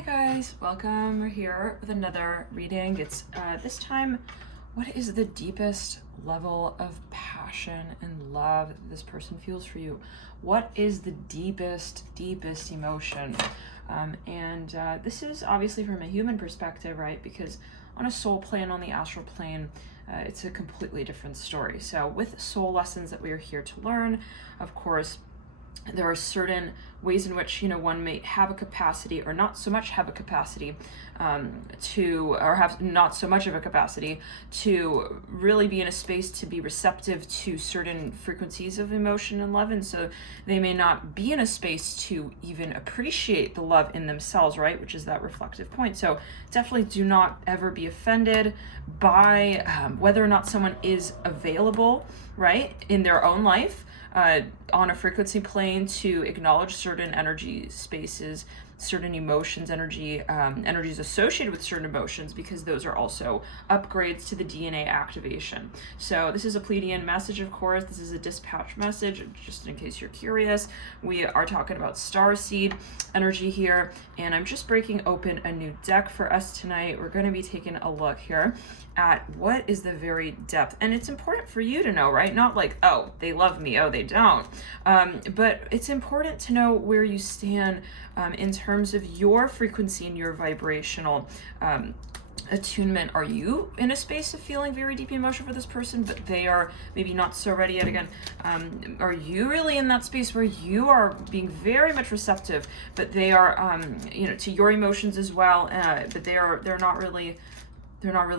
Hi guys, welcome. We're here with another reading. It's this time, what is the deepest level of passion and love that this person feels for you? What is the deepest emotion? This is obviously from a human perspective, right? Because on a soul plane, on the astral plane, it's a completely different story. So with soul lessons that we are here to learn, of course, there are certain ways in which one may have a capacity or not so much have a capacity or have not so much of a capacity to really be in a space to be receptive to certain frequencies of emotion and love, and so they may not be in a space to even appreciate the love in themselves, right, which is that reflective point. So definitely do not ever be offended by whether or not someone is available, right, in their own life on a frequency plane to acknowledge certain energy spaces, certain emotions, energies associated with certain emotions, because those are also upgrades to the DNA activation. So this is a Pleiadian message, of course. This is a dispatch message, just in case you're curious. We are talking about starseed energy here, and I'm just breaking open a new deck for us tonight. We're going to be taking a look here at what is the very depth, and it's important for you to know, right? Not like, oh, they love me, oh, they don't, but it's important to know where you stand in terms of your frequency and your vibrational attunement. Are you in a space of feeling very deep emotion for this person, but they are maybe not so ready yet? Again, are you really in that space where you are being very much receptive, but they are to your emotions as well, but they're not really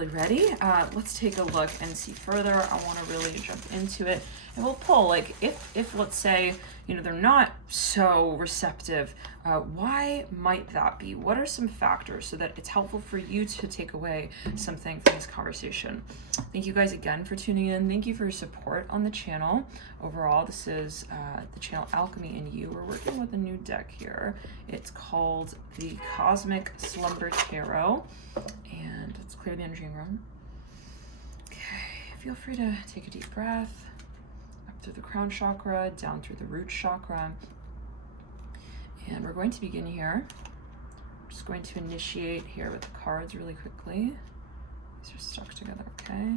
ready? Let's take a look and see further. I want to really jump into it, and we'll pull, like, if let's say they're not so receptive, why might that be? What are some factors so that it's helpful for you to take away something from this conversation? Thank you guys again for tuning in. Thank you for your support on the channel. Overall, this is the channel Alchemy and You. We're working with a new deck here. It's called the Cosmic Slumber Tarot, and let's clear the energy room. Okay, feel free to take a deep breath up through the crown chakra, down through the root chakra. And we're going to begin here. I'm just going to initiate here with the cards really quickly. These are stuck together, okay?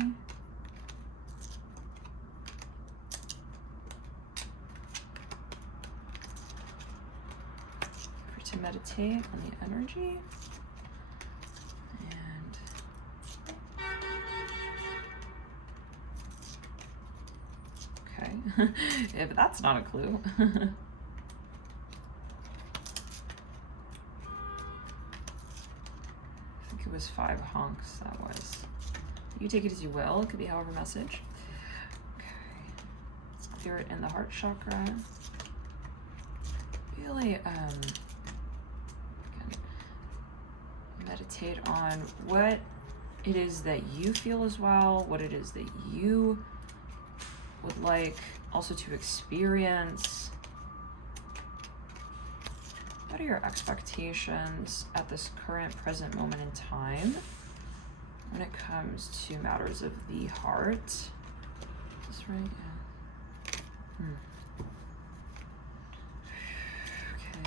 Feel free to meditate on the energy. And okay, if that's not a clue. It was 5 honks, that was. You take it as you will. It could be however message. Okay. Let's clear it in the heart chakra. Really, again, meditate on what it is that you feel as well, what it is that you would like also to experience. What are your expectations at this current present moment in time when it comes to matters of the heart? Is this right? Yeah.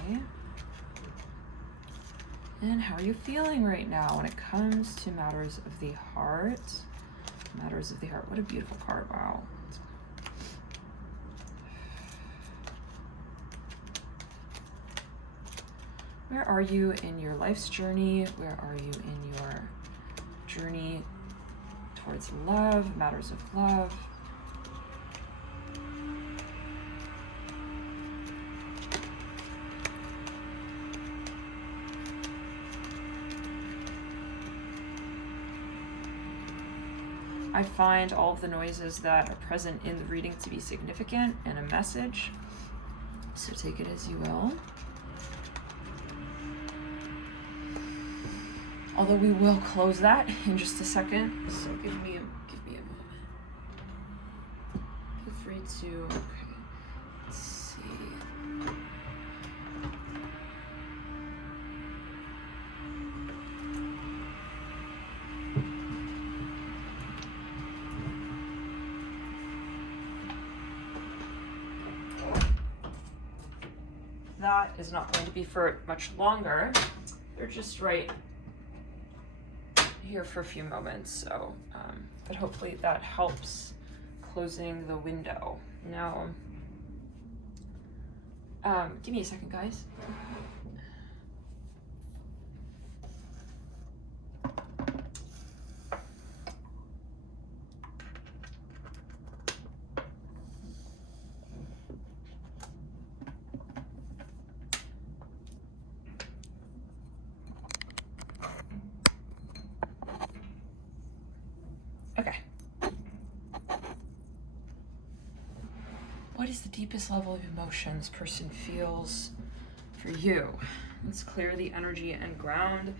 Okay. And how are you feeling right now when it comes to matters of the heart? Matters of the heart. What a beautiful card. Wow. Where are you in your life's journey? Where are you in your journey towards love, matters of love? I find all of the noises that are present in the reading to be significant and a message, so take it as you will. Although we will close that in just a second, so give me a moment. Feel free to, okay, let's see. That is not going to be for much longer. they're just right here for a few moments. So, but hopefully that helps closing the window. Now, give me a second, guys. Okay. What is the deepest level of emotion this person feels for you? Let's clear the energy and ground.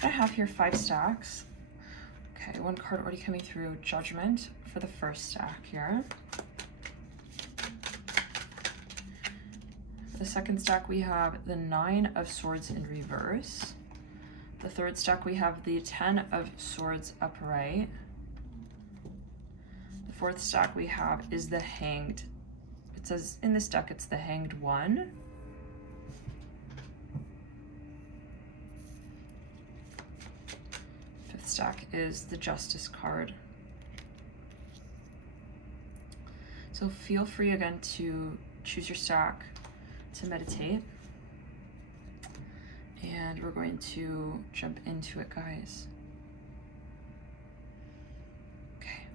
I have here 5 stacks. Okay, 1 card already coming through, Judgment for the first stack here. For the second stack, we have the 9 of Swords in reverse. The third stack, we have the 10 of Swords upright. The fourth stack we have is the Hanged. It says in this deck it's the Hanged 1. Stack is the Justice card. So feel free again to choose your stack to meditate. And we're going to jump into it, guys. Okay.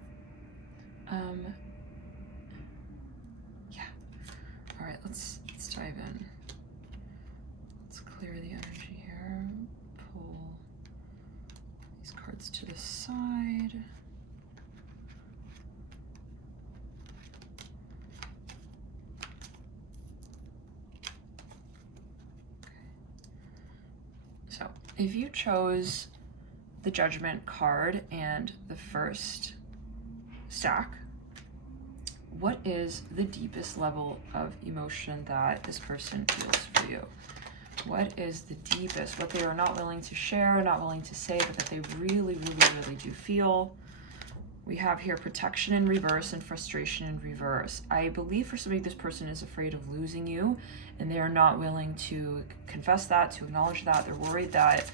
Yeah. All right, let's dive in. Let's clear the energy here. Pull cards to the side. Okay. So if you chose the Judgment card and the first stack, what is the deepest level of emotion that this person feels for you? What is the deepest, what they are not willing to share, not willing to say, but that they really, really, really do feel? We have here protection in reverse and frustration in reverse. I believe for somebody, this person is afraid of losing you, and they are not willing to confess that, to acknowledge that. They're worried that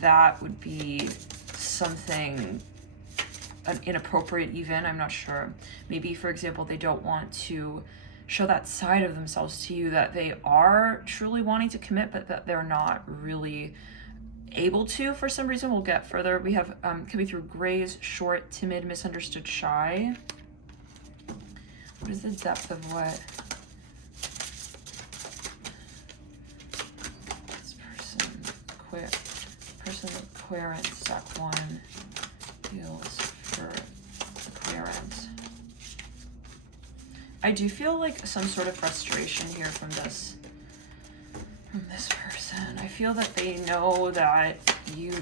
that would be something inappropriate even, I'm not sure. Maybe, for example, they don't want to show that side of themselves to you, that they are truly wanting to commit, but that they're not really able to for some reason. We'll get further. We have coming through grays, short, timid, misunderstood, shy. What is the depth of what this person Aquarius stack 1 feels for Aquarius? I do feel like some sort of frustration here from this person. I feel that they know that you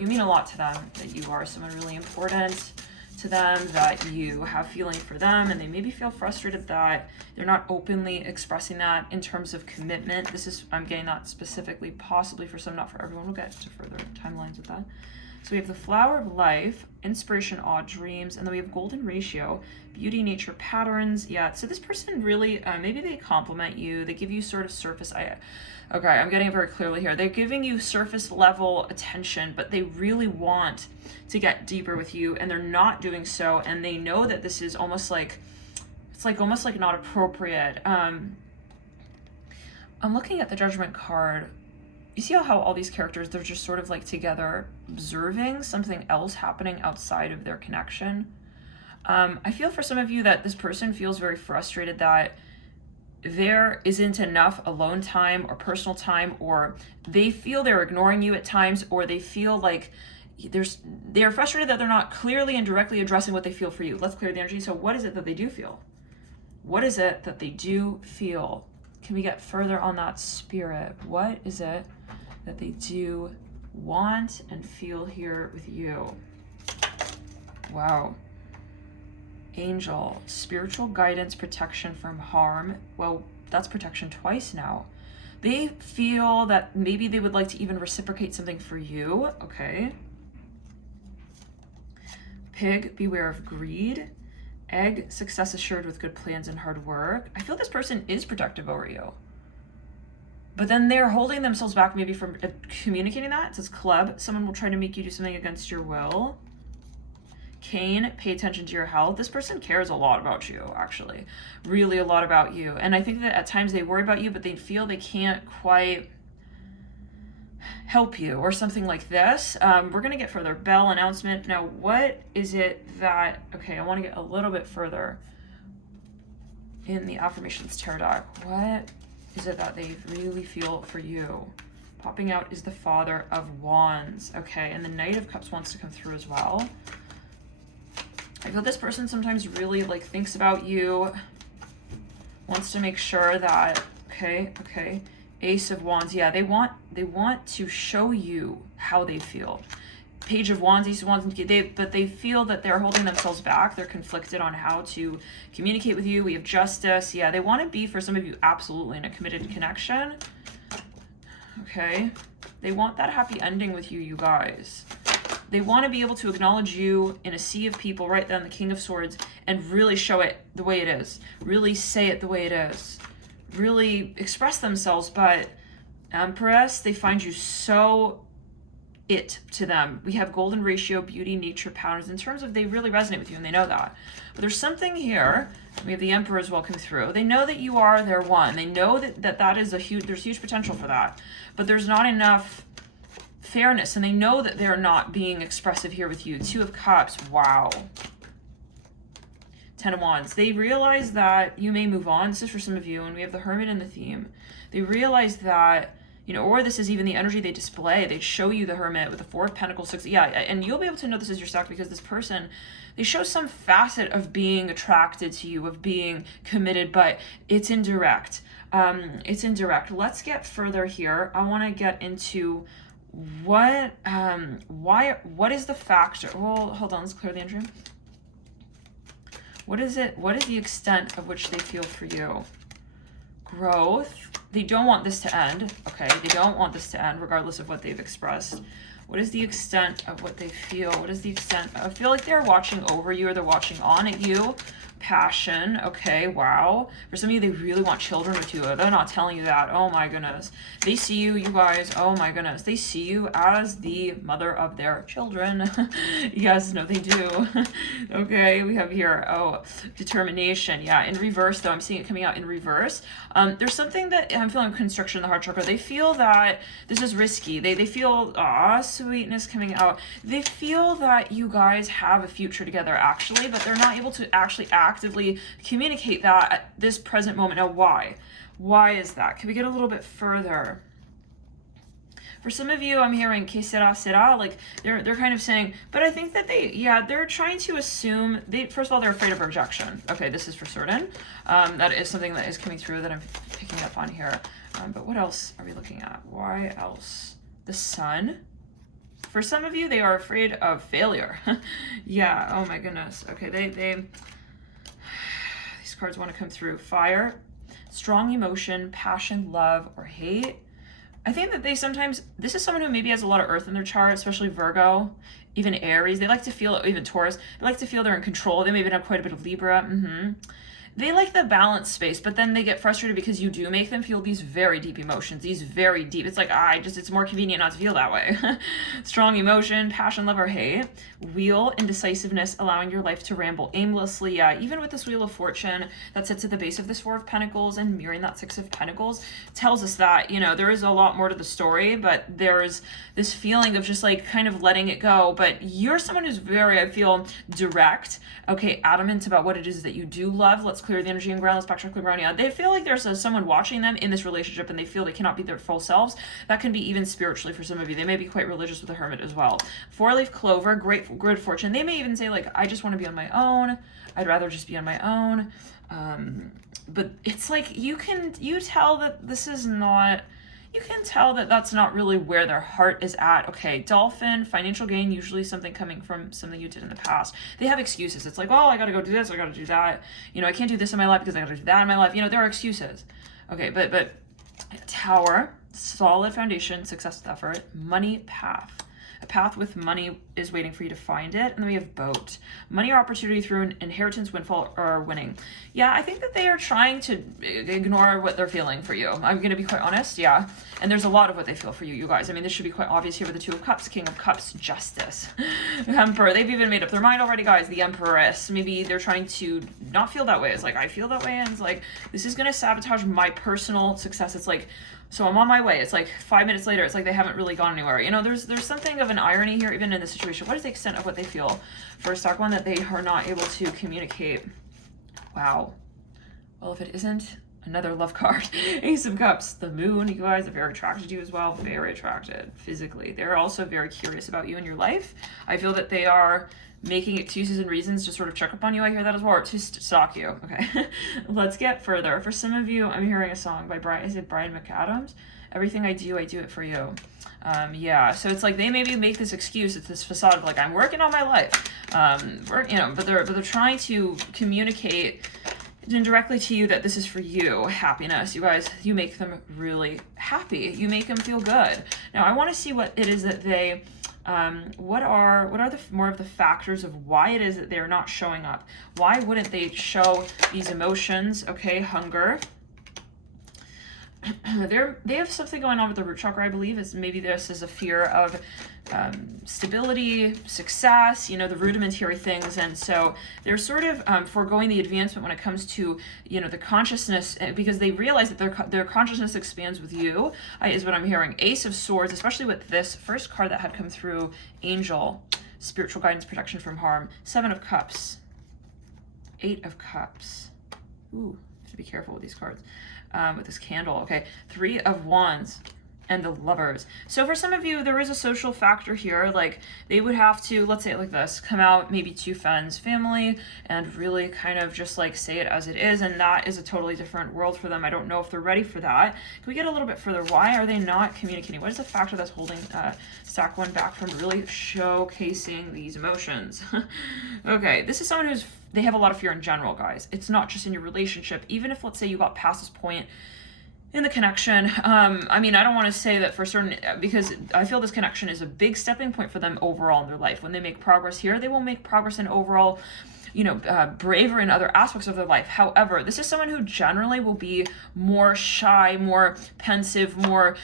mean a lot to them, that you are someone really important to them, that you have feeling for them, and they maybe feel frustrated that they're not openly expressing that in terms of commitment. I'm getting that specifically, possibly for some, not for everyone. We'll get to further timelines with that. So we have the Flower of Life, Inspiration, Odd Dreams, and then we have Golden Ratio, Beauty, Nature, Patterns. Yeah, so this person really, maybe they compliment you, they give you sort of surface, okay, I'm getting it very clearly here. They're giving you surface level attention, but they really want to get deeper with you, and they're not doing so, and they know that this is almost like, it's like almost like not appropriate. I'm looking at the Judgment card. You see how all these characters, they're just sort of like together observing something else happening outside of their connection. I feel for some of you that this person feels very frustrated that there isn't enough alone time or personal time, or they feel they're ignoring you at times, or they feel like they're frustrated that they're not clearly and directly addressing what they feel for you. Let's clear the energy. So what is it that they do feel? What is it that they do feel? Can we get further on that, spirit? What is it that they do want and feel here with you. Wow. Angel, spiritual guidance, protection from harm. Well, that's protection twice now. They feel that maybe they would like to even reciprocate something for you. Okay. Pig, beware of greed. Egg, success assured with good plans and hard work. I feel this person is protective over you. But then they're holding themselves back maybe from communicating that. It says club, someone will try to make you do something against your will. Cain, pay attention to your health. This person cares a lot about you, actually. Really a lot about you. And I think that at times they worry about you, but they feel they can't quite help you or something like this. We're going to get further. Bell, announcement. Now, what is it that... Okay, I want to get a little bit further in the Affirmations Tarot deck. What is it that they really feel for you? Popping out is the Father of Wands. Okay, and the Knight of Cups wants to come through as well. I feel this person sometimes really like thinks about you, wants to make sure that, okay, Ace of Wands, yeah, they want to show you how they feel. Page of Wands, Ace of Wands, but they feel that they're holding themselves back. They're conflicted on how to communicate with you. We have Justice, yeah, they want to be, for some of you, absolutely in a committed connection. Okay, they want that happy ending with you, you guys. They want to be able to acknowledge you in a sea of people right then, the King of Swords, and really show it the way it is. Really say it the way it is. Really express themselves, but Empress, they find you so it to them. We have golden ratio, beauty, nature, patterns, in terms of they really resonate with you, and they know that. But there's something here. We have the Emperor as well come through. They know that you are their one. They know that is there's huge potential for that. But there's not enough fairness, and they know that they're not being expressive here with you. Two of Cups, wow. Ten of Wands, they realize that you may move on. This is for some of you, and we have the Hermit in the theme. They realize that, you know, or this is even the energy they display. They show you the Hermit with the Four of Pentacles, Six, yeah, and you'll be able to know this is your stack because this person, they show some facet of being attracted to you, of being committed, but it's indirect. It's indirect. Let's get further here. I want to get into what is the factor? Well, hold on, let's clear the entry. What is the extent of which they feel for you? Growth. They don't want this to end. Okay, they don't want this to end regardless of what they've expressed. What is the extent of what they feel? What is the extent? I feel like they're watching over you, or they're watching on at you. Passion. Okay, wow. For some of you, they really want children with you. They're not telling you that. Oh my goodness. They see you, you guys. Oh my goodness. They see you as the mother of their children. Yes, no, they do. Okay, we have here, oh, determination. Yeah, in reverse though. I'm seeing it coming out in reverse. There's something that I'm feeling constriction in the heart chakra. They feel that this is risky. They feel, sweetness coming out. They feel that you guys have a future together actually, but they're not able to actually actively communicate that at this present moment. Now, why? Why is that? Can we get a little bit further? For some of you, I'm hearing que sera, sera, like they're kind of saying, but I think that they're trying to assume, first of all, they're afraid of rejection. Okay, this is for certain. That is something that is coming through that I'm picking up on here. But what else are we looking at? Why else? The Sun. For some of you, they are afraid of failure. Yeah, oh my goodness. Okay, these cards want to come through. Fire, strong emotion, passion, love, or hate. I think that this is someone who maybe has a lot of earth in their chart, especially Virgo, even Aries. They like to feel, even Taurus, they like to feel they're in control. They maybe have quite a bit of Libra. They like the balance space, but then they get frustrated because you do make them feel these very deep emotions, these very deep. It's like, it's more convenient not to feel that way. Strong emotion, passion, love, or hate. Wheel, indecisiveness, allowing your life to ramble aimlessly. Yeah, even with this Wheel of Fortune that sits at the base of this Four of Pentacles and mirroring that Six of Pentacles, tells us that, you know, there is a lot more to the story, but there's this feeling of just like kind of letting it go. But you're someone who's very, I feel, direct, okay, adamant about what it is that you do love. Let's clear the energy and ground. Let's backtrack the ground. Yeah, they feel like there's someone watching them in this relationship, and they feel they cannot be their full selves. That can be even spiritually for some of you. They may be quite religious with the Hermit as well. Four-leaf clover, great good fortune. They may even say like, I just want to be on my own. I'd rather just be on my own. But it's like you tell that this is not, you can tell that that's not really where their heart is at. Okay, Dolphin, financial gain, usually something coming from something you did in the past. They have excuses. It's like, oh, I gotta go do this, I gotta do that. You know, I can't do this in my life because I gotta do that in my life. You know, there are excuses. Okay, but Tower, solid foundation, success with effort, money path. A path with money is waiting for you to find it. And then we have boat. Money or opportunity through an inheritance, windfall, or winning. Yeah, I think that they are trying to ignore what they're feeling for you. I'm going to be quite honest, yeah. And there's a lot of what they feel for you, you guys. I mean, this should be quite obvious here with the Two of Cups, King of Cups, Justice. Emperor, they've even made up their mind already, guys. The Empress, maybe they're trying to not feel that way. It's like, I feel that way, and it's like, this is going to sabotage my personal success. It's like, so I'm on my way. It's like 5 minutes later, it's like they haven't really gone anywhere. You know, there's something of an irony here, even in this situation. What is the extent of what they feel for stock one that they are not able to communicate? Wow. Well, if it isn't another love card, Ace of Cups, the Moon, you guys are very attracted to you as well. Very attracted physically. They're also very curious about you and your life. I feel that they are making excuses and reasons to sort of check up on you. I hear that as well, or to stalk you. Okay, let's get further. For some of you, I'm hearing a song by Brian McAdams. Everything I do it for you. Yeah, so it's like they maybe make this excuse, it's this facade of like, I'm working on my life. You know, but they're trying to communicate indirectly to you that this is for you. Happiness, you guys, you make them really happy. You make them feel good. Now, I want to see what it is that they. What are the more of the factors of why it is that they're not showing up? Why wouldn't they show these emotions? Okay, hunger. They have something going on with the root chakra, I believe. It's maybe this is a fear of stability, success, you know, the rudimentary things. And so they're sort of foregoing the advancement when it comes to, you know, the consciousness, because they realize that their consciousness expands with you, is what I'm hearing. Ace of Swords, especially with this first card that had come through, Angel, spiritual guidance, protection from harm. Seven of Cups, Eight of Cups. Ooh, have to be careful with these cards. With this candle, okay. Three of Wands and the Lovers. So for some of you, there is a social factor here. Like they would have to, let's say it like this, come out maybe to friends, family, and really kind of just like say it as it is. And that is a totally different world for them. I don't know if they're ready for that. Can we get a little bit further? Why are they not communicating? What is the factor that's holding stack one back from really showcasing these emotions? Okay, this is someone who's, they have a lot of fear in general, guys. It's not just in your relationship. Even if, let's say, you got past this point in the connection, I mean, I don't want to say that for certain, because I feel this connection is a big stepping point for them overall in their life. When they make progress here, they will make progress in overall, you know, bravery in other aspects of their life. However, this is someone who generally will be more shy, more pensive, more,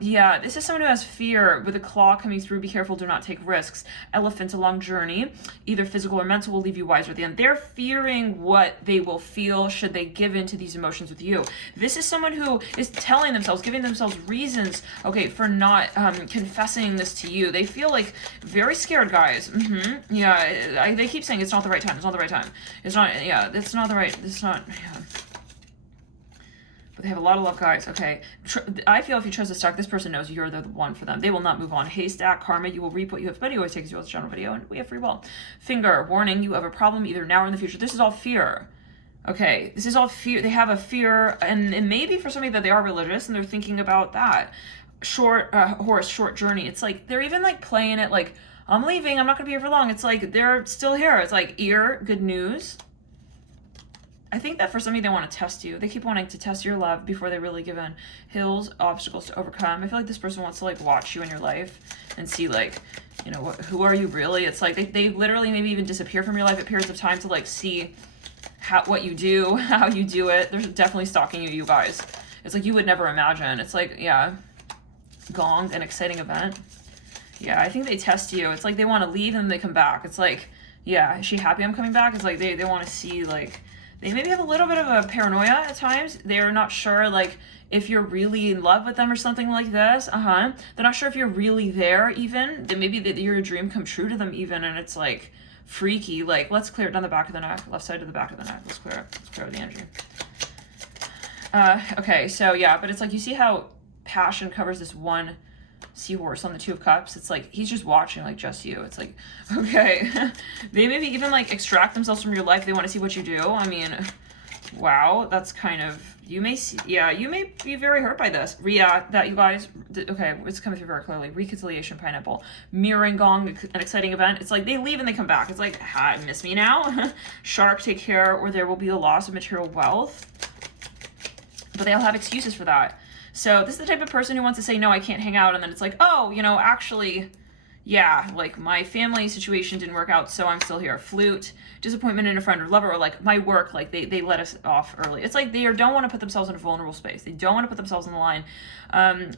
yeah, this is someone who has fear with a claw coming through. Be careful, do not take risks. Elephant, a long journey, either physical or mental, will leave you wiser at the end. They're fearing what they will feel should they give in to these emotions with you. This is someone who is telling themselves, giving themselves reasons, okay, for not confessing this to you. They feel like very scared, guys. Yeah, they keep saying it's not the right time. It's not the right time. It's not, yeah, it's not the right, it's not, yeah. But they have a lot of love, guys. Okay. I feel if you chose to stack, this person knows you're the one for them. They will not move on. Haystack, karma, you will reap what you have. But he always takes you as a general video, and we have free will. Finger, warning, you have a problem either now or in the future. This is all fear. Okay. This is all fear. They have a fear, and maybe for somebody that they are religious, and they're thinking about that. Short, horse, short journey. It's like, they're even like playing it like, I'm leaving, I'm not going to be here for long. It's like, they're still here. It's like, good news. I think that for somebody, they want to test you. They keep wanting to test your love before they really give in. Hills, obstacles to overcome. I feel like this person wants to like watch you in your life and see like, you know, who are you really? It's like, they literally maybe even disappear from your life at periods of time to like see what you do, how you do it. They're definitely stalking you, you guys. It's like, you would never imagine. It's like, yeah, Gong, an exciting event. Yeah, I think they test you. It's like they want to leave and then they come back. It's like, yeah, is she happy I'm coming back? It's like they want to see, like, they maybe have a little bit of a paranoia at times. They're not sure, like, if you're really in love with them or something like this. They're not sure if you're really there even. Then maybe your dream come true to them even, and it's like freaky. Like, let's clear it down the back of the neck, left side of the back of the neck. Let's clear it. Let's clear the energy. Okay, so yeah, but it's like, you see how passion covers this one seahorse on the Two of Cups. It's like he's just watching, like, just you. It's like, okay. They maybe even like extract themselves from your life. They want to see what you do. I mean, Wow, that's kind of, you may see, yeah, you may be very hurt by this. Yeah, that you guys, okay, it's coming through very clearly. Reconciliation, pineapple, mirroring gong, an exciting event. It's like they leave and they come back. It's like, ha, miss me now. Shark, take care, or there will be a loss of material wealth. But they'll have excuses for that. So this is the type of person who wants to say, no, I can't hang out. And then it's like, oh, you know, actually, yeah, like my family situation didn't work out, so I'm still here. Flute, disappointment in a friend or lover, or like my work, like they let us off early. It's like they don't want to put themselves in a vulnerable space. They don't want to put themselves on the line.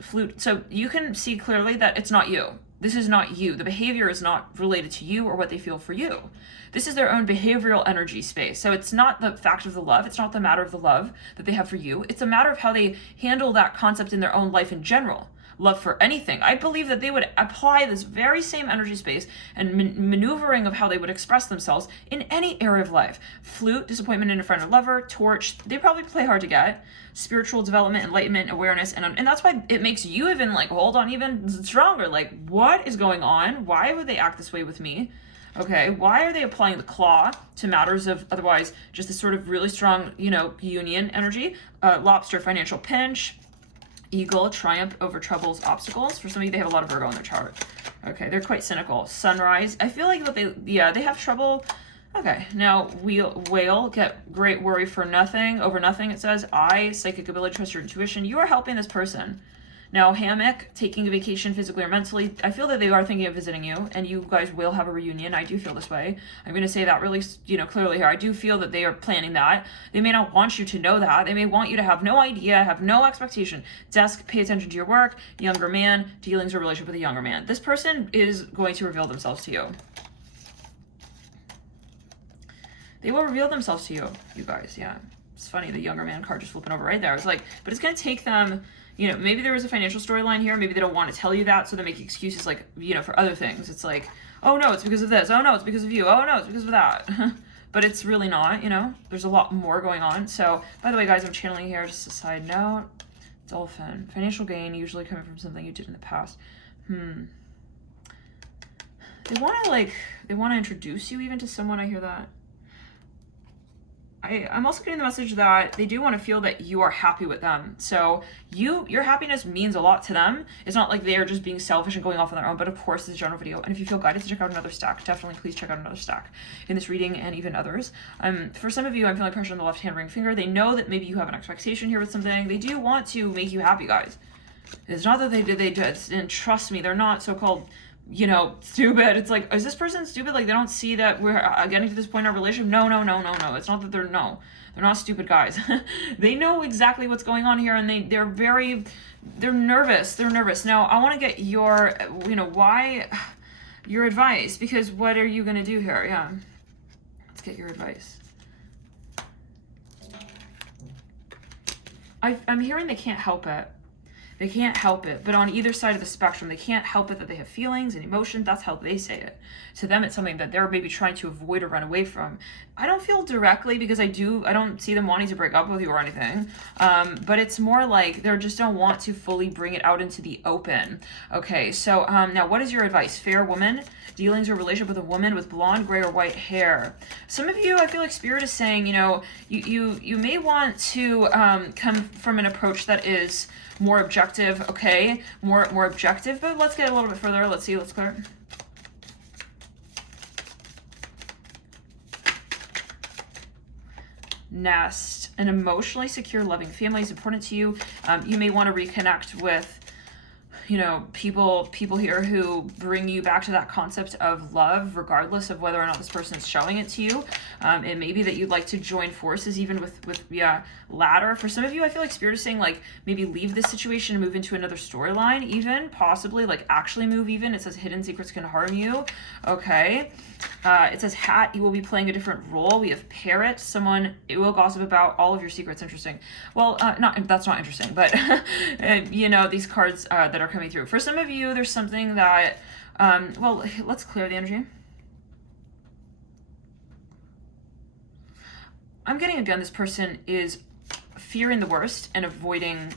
Flute, so you can see clearly that it's not you. This is not you. The behavior is not related to you or what they feel for you. This is their own behavioral energy space. So it's not the fact of the love. It's not the matter of the love that they have for you. It's a matter of how they handle that concept in their own life in general. Love for anything. I believe that they would apply this very same energy space and maneuvering of how they would express themselves in any area of life. Flute, disappointment in a friend or lover. Torch, they probably play hard to get. Spiritual development, enlightenment, awareness, and that's why it makes you even like hold on even stronger. Like, what is going on? Why would they act this way with me? Okay, why are they applying the claw to matters of otherwise just this sort of really strong, you know, union energy? Lobster, financial pinch. Eagle, triumph over troubles, obstacles. For some of you, they have a lot of Virgo in their chart. Okay, they're quite cynical. Sunrise, I feel like that they have trouble. Okay, now whale, get great worry for nothing, over nothing, it says. I, psychic ability, trust your intuition. You are helping this person. Now, hammock, taking a vacation physically or mentally. I feel that they are thinking of visiting you, and you guys will have a reunion. I do feel this way. I'm going to say that really, you know, clearly here. I do feel that they are planning that. They may not want you to know that. They may want you to have no idea, have no expectation. Desk, pay attention to your work. Younger man, dealings or relationship with a younger man. This person is going to reveal themselves to you. They will reveal themselves to you, you guys, yeah. It's funny, the younger man card just flipping over right there. I was like, but it's going to take them... You know, maybe there was a financial storyline here. Maybe they don't want to tell you that, so they make excuses like, you know, for other things. It's like, oh no, it's because of this. Oh no, it's because of you. Oh no, it's because of that. But it's really not, you know. There's a lot more going on. So, by the way, guys, I'm channeling here, just a side note. Dolphin. Financial gain usually coming from something you did in the past. They want to introduce you even to someone. I hear that. I'm also getting the message that they do want to feel that you are happy with them. So your happiness means a lot to them. It's not like they are just being selfish and going off on their own, but of course this is a general video. And if you feel guided to check out another stack, definitely please check out another stack in this reading and even others. For some of you, I'm feeling pressure on the left hand ring finger. They know that maybe you have an expectation here with something. They do want to make you happy, guys. It's not that they did, and trust me, they're not so-called, you know, stupid. It's like, is this person stupid? Like, they don't see that we're getting to this point in our relationship? No. It's not that they're not stupid guys. They know exactly what's going on here, and they're nervous. They're nervous. Now, I want to get your, you know, your advice, because what are you going to do here? Yeah. Let's get your advice. I'm hearing they can't help it. They can't help it, but on either side of the spectrum, they can't help it that they have feelings and emotions. That's how they say it. To them, it's something that they're maybe trying to avoid or run away from. I don't feel directly, because I don't see them wanting to break up with you or anything. But it's more like they just don't want to fully bring it out into the open. Okay, so now what is your advice? Fair woman, dealings or relationship with a woman with blonde, gray, or white hair. Some of you, I feel like Spirit is saying, you know, you may want to come from an approach that is more objective, okay? More objective, but let's get a little bit further. Let's see, let's clear. Nest. An emotionally secure, loving family is important to you. You may want to reconnect with, you know, people here who bring you back to that concept of love, regardless of whether or not this person is showing it to you. It may be that you'd like to join forces even with ladder. For some of you, I feel like Spirit is saying, like, maybe leave this situation and move into another storyline, even, possibly, like, actually move even. It says hidden secrets can harm you. Okay. It says hat, you will be playing a different role. We have parrot, someone, it will gossip about all of your secrets. Interesting. Well, that's not interesting, but, you know, these cards that are coming through. For some of you, there's something that, well, let's clear the energy. I'm getting, again, this person is fearing the worst and avoiding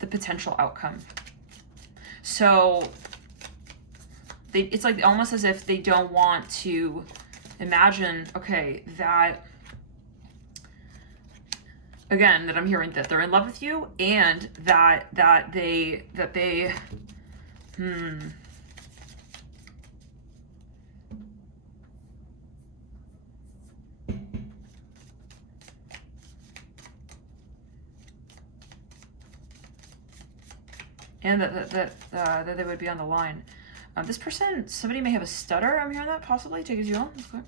the potential outcome. So it's like almost as if they don't want to imagine, okay, that, again, that I'm hearing that they're in love with you, and that they and that they would be on the line. This person, somebody may have a stutter. I'm hearing that, possibly. Take it as you will. That's clear.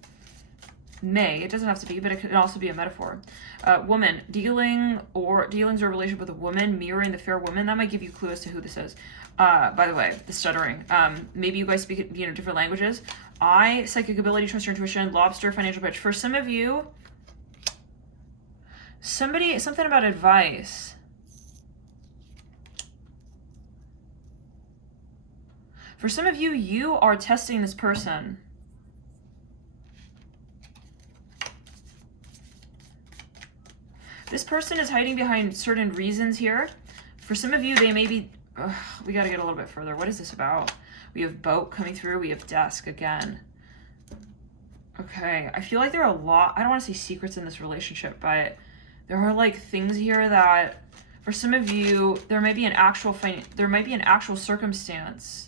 May, it doesn't have to be, but it could also be a metaphor. Woman, dealings or relationship with a woman, mirroring the fair woman. That might give you a clue as to who this is. By the way, the stuttering. Maybe you guys speak, different languages. Psychic ability, trust your intuition, lobster, financial pitch. For some of you, something about advice. For some of you, you are testing this person. This person is hiding behind certain reasons here. For some of you, they may be... we got to get a little bit further. What is this about? We have boat coming through. We have desk again. Okay, I feel like there are a lot... I don't want to say secrets in this relationship, but there are like things here that... For some of you, there might be an actual circumstance.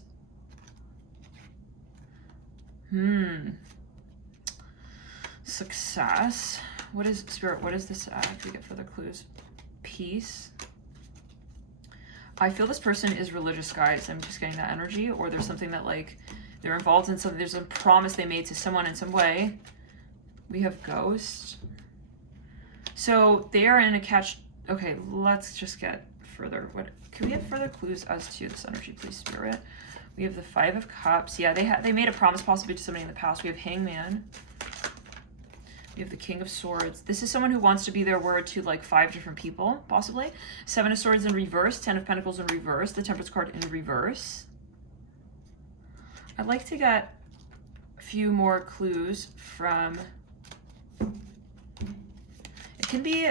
Success. What is, Spirit, what is this? Can we get further clues? Peace. I feel this person is religious, guys. I'm just getting that energy. Or there's something that, like, they're involved in something. There's a promise they made to someone in some way. We have ghost. So they are in a catch. Okay, let's just get further. What can we have further clues as to this energy, please, Spirit? We have the 5 of Cups. Yeah, they made a promise possibly to somebody in the past. We have Hangman. We have the King of Swords. This is someone who wants to be their word to like 5 different people, possibly. 7 of Swords in reverse, 10 of Pentacles in reverse, the Temperance card in reverse. I'd like to get a few more clues from... It can be...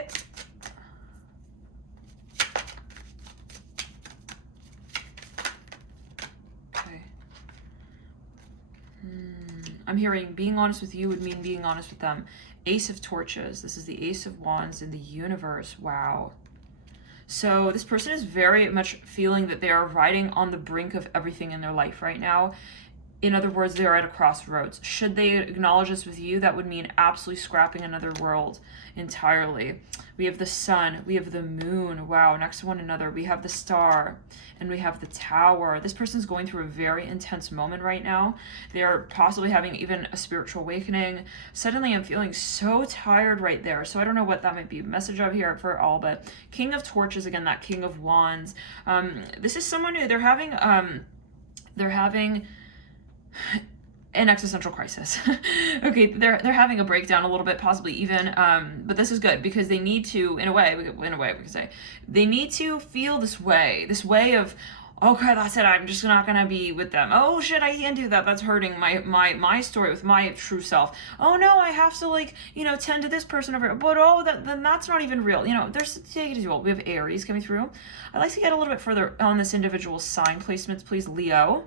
I'm hearing being honest with you would mean being honest with them. Ace of Torches. This is the Ace of Wands in the universe. Wow. So this person is very much feeling that they are riding on the brink of everything in their life right now. In other words, they're at a crossroads. Should they acknowledge this with you, that would mean absolutely scrapping another world entirely. We have the sun, we have the moon, wow, next to one another. We have the star, and we have the tower. This person's going through a very intense moment right now. They are possibly having even a spiritual awakening. Suddenly I'm feeling so tired right there. So I don't know what that might be a message of here for all, but King of Torches, again, that King of Wands. This is someone who they're having an existential crisis. Okay, they're having a breakdown a little bit, possibly even, but this is good because they need to, in a way we could say, they need to feel this way of, okay, that's it, I'm just not gonna be with them. Oh shit, I can't do that, that's hurting my story with my true self. Oh no, I have to, like, tend to this person over, but then that's not even real. There's, take it as well. We have Aries coming through. I'd like to get a little bit further on this individual sign placements, please. Leo,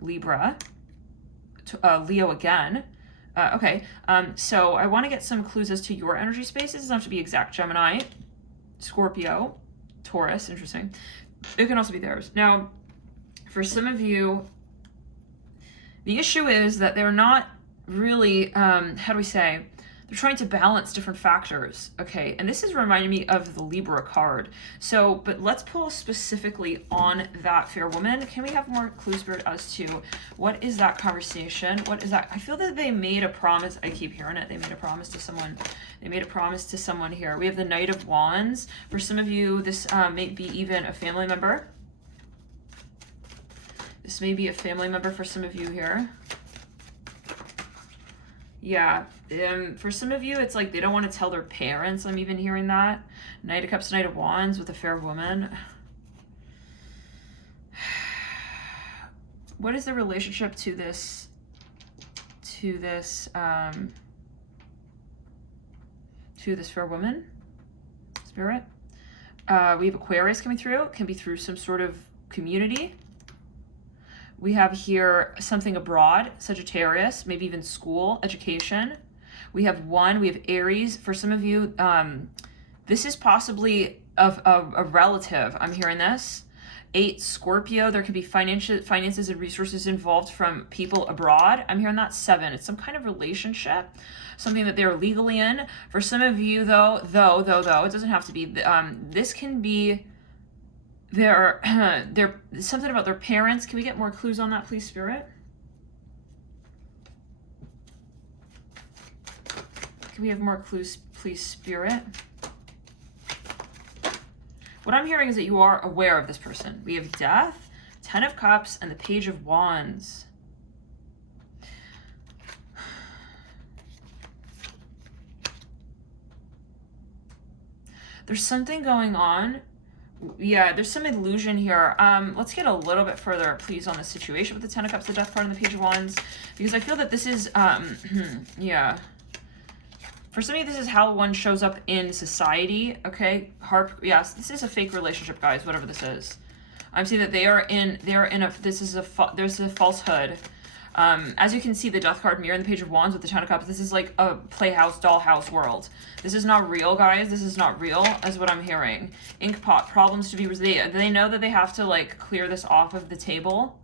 Libra, Leo again. Okay, so I want to get some clues as to your energy spaces. It doesn't have to be exact. Gemini, Scorpio, Taurus, interesting. It can also be theirs. Now, for some of you, the issue is that they're not really, how do we say, they're trying to balance different factors, okay? And this is reminding me of the Libra card. So, but let's pull specifically on that fair woman. Can we have more clue, Spirit, as to what is that conversation? What is that? I feel that they made a promise. I keep hearing it. They made a promise to someone. They made a promise to someone here. We have the Knight of Wands. For some of you, this may be even a family member. This may be a family member for some of you here. Yeah, for some of you, it's like they don't want to tell their parents. I'm even hearing that. Knight of Cups, Knight of Wands with a fair woman. What is the relationship to this fair woman, Spirit? We have Aquarius coming through. It can be through some sort of community. We have here something abroad, Sagittarius, maybe even school, education. We have 1, we have Aries. For some of you, this is possibly a relative. I'm hearing this. 8, Scorpio. There could be finances and resources involved from people abroad. I'm hearing that. 7, it's some kind of relationship, something that they're legally in. For some of you, though, it doesn't have to be. This can be their something about their parents. Can we get more clues on that, please, Spirit? Can we have more clues, please, Spirit? What I'm hearing is that you are aware of this person. We have Death, 10 of Cups, and the Page of Wands. There's something going on. Yeah, there's some illusion here. Let's get a little bit further, please, on the situation with the 10 of Cups, the Death card, and the Page of Wands, because I feel that this is, yeah. For some of you, this is how one shows up in society, okay? Yes, this is a fake relationship, guys, whatever this is. I'm seeing that there's a falsehood. As you can see, the Death card mirror and the Page of Wands with the 10 of Cups, this is like a playhouse, dollhouse world. This is not real, guys. This is not real, is what I'm hearing. Inkpot, problems to be resolved. They know that they have to, like, clear this off of the table.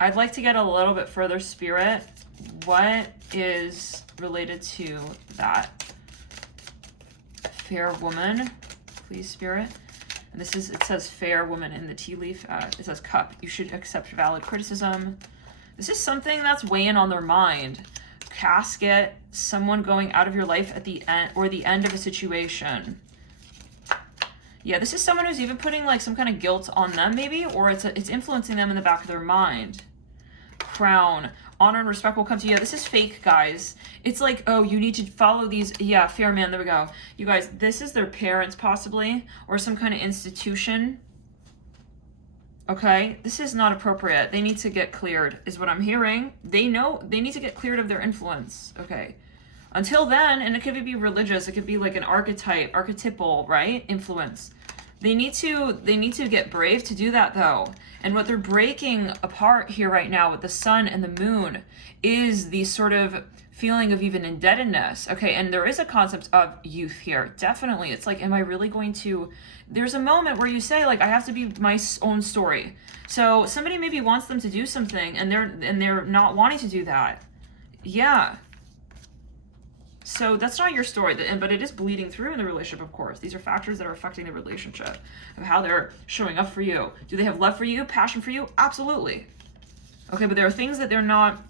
I'd like to get a little bit further, Spirit. What is related to that? Fair woman, please, Spirit. And this is, it says fair woman in the tea leaf. It says cup. You should accept valid criticism. This is something that's weighing on their mind. Casket, someone going out of your life at the end, or the end of a situation. Yeah, this is someone who's even putting like some kind of guilt on them, maybe, or it's influencing them in the back of their mind. Crown, honor and respect will come to you. Yeah, this is fake, guys. It's like, oh, you need to follow these. Yeah, fair man, there we go. You guys, this is their parents possibly, or some kind of institution. Okay, this is not appropriate. They need to get cleared, is what I'm hearing. They know they need to get cleared of their influence. Okay. Until then, and it could be religious, it could be like an archetypal, right? Influence. They need to get brave to do that, though. And what they're breaking apart here right now with the sun and the moon is the sort of feeling of even indebtedness. Okay, and there is a concept of youth here. Definitely. It's like, am I really going to... There's a moment where you say, like, I have to be my own story. So somebody maybe wants them to do something, and they're not wanting to do that. Yeah. So that's not your story, but it is bleeding through in the relationship, of course. These are factors that are affecting the relationship, of how they're showing up for you. Do they have love for you, passion for you? Absolutely. Okay, but there are things that they're not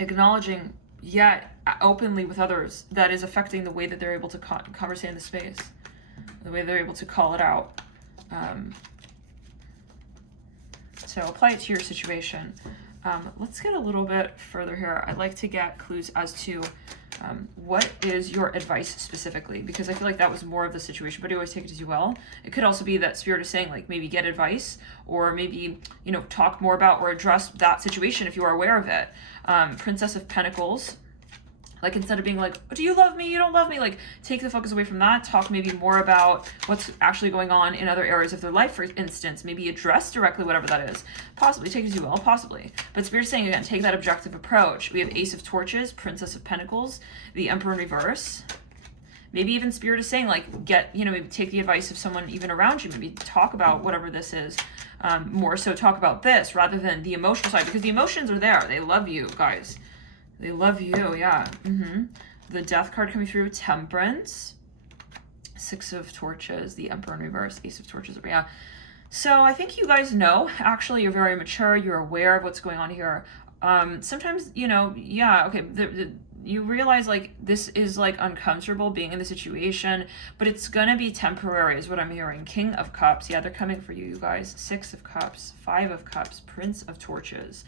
acknowledging yet openly with others that is affecting the way that they're able to converse in the space, the way they're able to call it out. So apply it to your situation. Let's get a little bit further here. I'd like to get clues as to what is your advice specifically, because I feel like that was more of the situation, but you always take it as you will. It could also be that Spirit is saying, like, maybe get advice, or maybe, you know, talk more about or address that situation if you are aware of it. Princess of Pentacles. Like, instead of being like, do you love me? You don't love me. Like, take the focus away from that. Talk maybe more about what's actually going on in other areas of their life, for instance. Maybe address directly whatever that is. Possibly. Take it as you will. Possibly. But Spirit's saying, again, take that objective approach. We have Ace of Torches, Princess of Pentacles, the Emperor in reverse. Maybe even Spirit is saying, like, maybe take the advice of someone even around you. Maybe talk about whatever this is. More so talk about this rather than the emotional side, because the emotions are there. They love you, guys. They love you, yeah. The Death card coming through, Temperance. 6 of Torches, the Emperor in reverse, Ace of Torches, yeah. So I think you guys know, actually, you're very mature, you're aware of what's going on here. Sometimes, you realize, like, this is, like, uncomfortable being in the situation, but it's gonna be temporary is what I'm hearing. King of Cups, yeah, they're coming for you, you guys. 6 of Cups, 5 of Cups, Prince of Torches.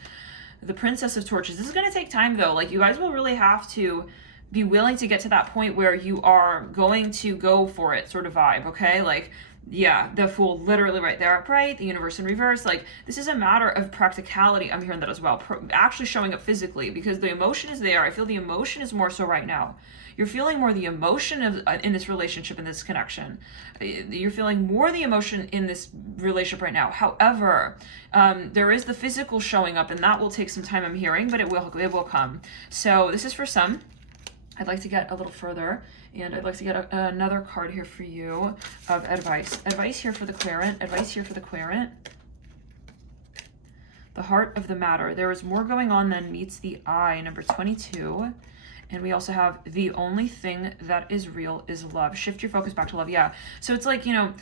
The Princess of Torches. This is going to take time, though. Like, you guys will really have to be willing to get to that point where you are going to go for it sort of vibe, okay? Like, Yeah, the Fool literally right there upright, the Universe in reverse. Like, this is a matter of practicality. I'm hearing that as well. Actually showing up physically, because the emotion is there. I feel the emotion is more so right now. You're feeling more the emotion of in this relationship, in this connection. You're feeling more the emotion in this relationship right now. However, there is the physical showing up, and that will take some time, I'm hearing, but it will come. So this is for some. I'd like to get a little further, and I'd like to get another card here for you of advice. Advice here for the querent. Advice here for the querent. The heart of the matter. There is more going on than meets the eye, number 22. And we also have the only thing that is real is love. Shift your focus back to love. Yeah. So it's like, you know,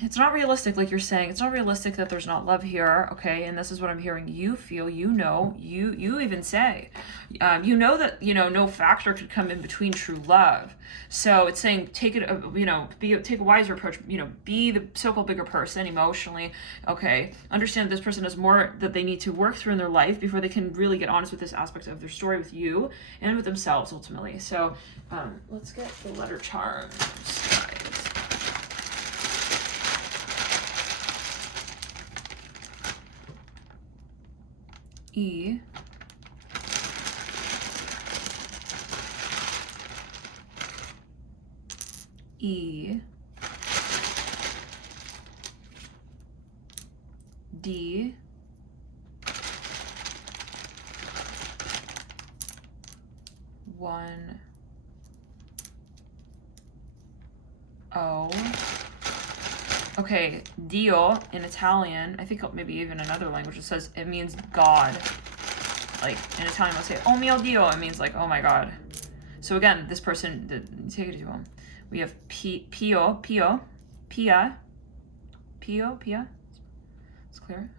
it's not realistic, like you're saying. It's not realistic that there's not love here, okay? And this is what I'm hearing you feel, you know, you even say. You know that, you know, no factor could come in between true love. So it's saying take it, you know, take a wiser approach, you know, be the so-called bigger person emotionally, okay? Understand this person has more that they need to work through in their life before they can really get honest with this aspect of their story with you and with themselves, ultimately. So let's get the letter charms, guys. E, E, D, one, O. Okay, Dio in Italian, I think maybe even another language, it says it means God. Like in Italian, they'll say, oh mio Dio, it means like, oh my God. So again, this person, take it as you want. We have Pia. It's clear.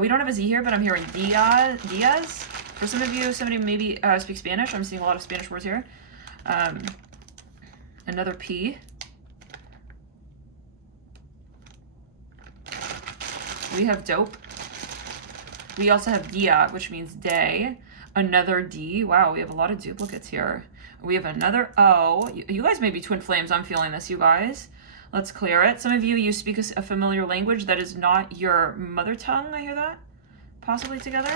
We don't have a Z here, but I'm hearing Diaz. For some of you, somebody maybe speaks Spanish. I'm seeing a lot of Spanish words here. Another P. We have dope. We also have dia, which means day. Another D. Wow, we have a lot of duplicates here. We have another O. You guys may be twin flames. I'm feeling this, you guys. Let's clear it. Some of you speak a familiar language that is not your mother tongue. I hear that. Possibly together.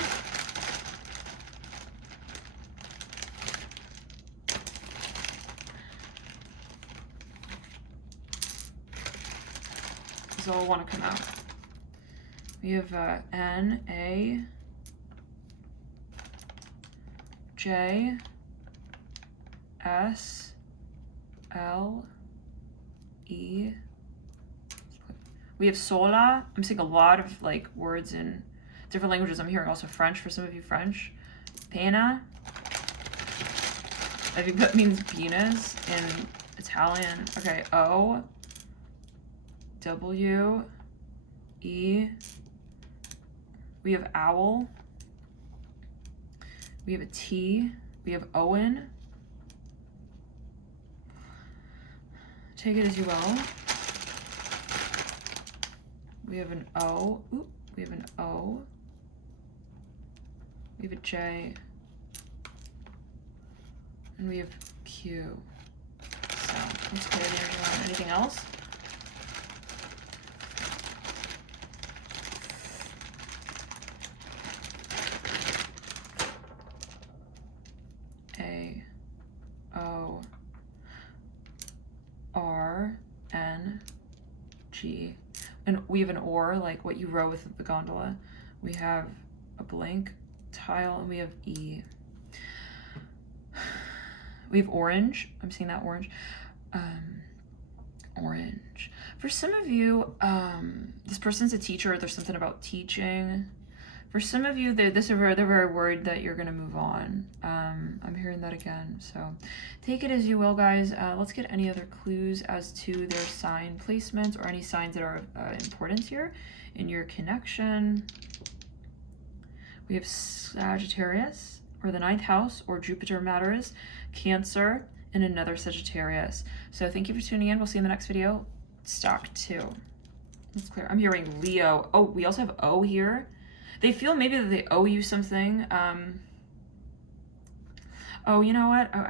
These all want to come out. We have N, A, J, S, L, E. We have sola. I'm seeing a lot of like words in different languages. I'm hearing also French for some of you, French. Pena. I think that means penis in Italian. Okay, O, W, E. We have owl. We have a T. We have Owen. Take it as you will. We have an O. Ooh, we have an O. We have a J. And we have Q. So let's clear the energy line. Anything else? A, O, R, N, G. And we have an or, like what you row with the gondola. We have a blank tile, and we have E. We have orange. I'm seeing that orange. Orange. For some of you, this person's a teacher. There's something about teaching. For some of you, they're very worried that you're going to move on. I'm hearing that again. So take it as you will, guys. Let's get any other clues as to their sign placements or any signs that are of importance here in your connection. We have Sagittarius, or the 9th house, or Jupiter matters, Cancer, and another Sagittarius. So thank you for tuning in. We'll see you in the next video. Stock 2. That's clear. I'm hearing Leo. Oh, we also have O here. They feel maybe that they owe you something. Oh, you know what? I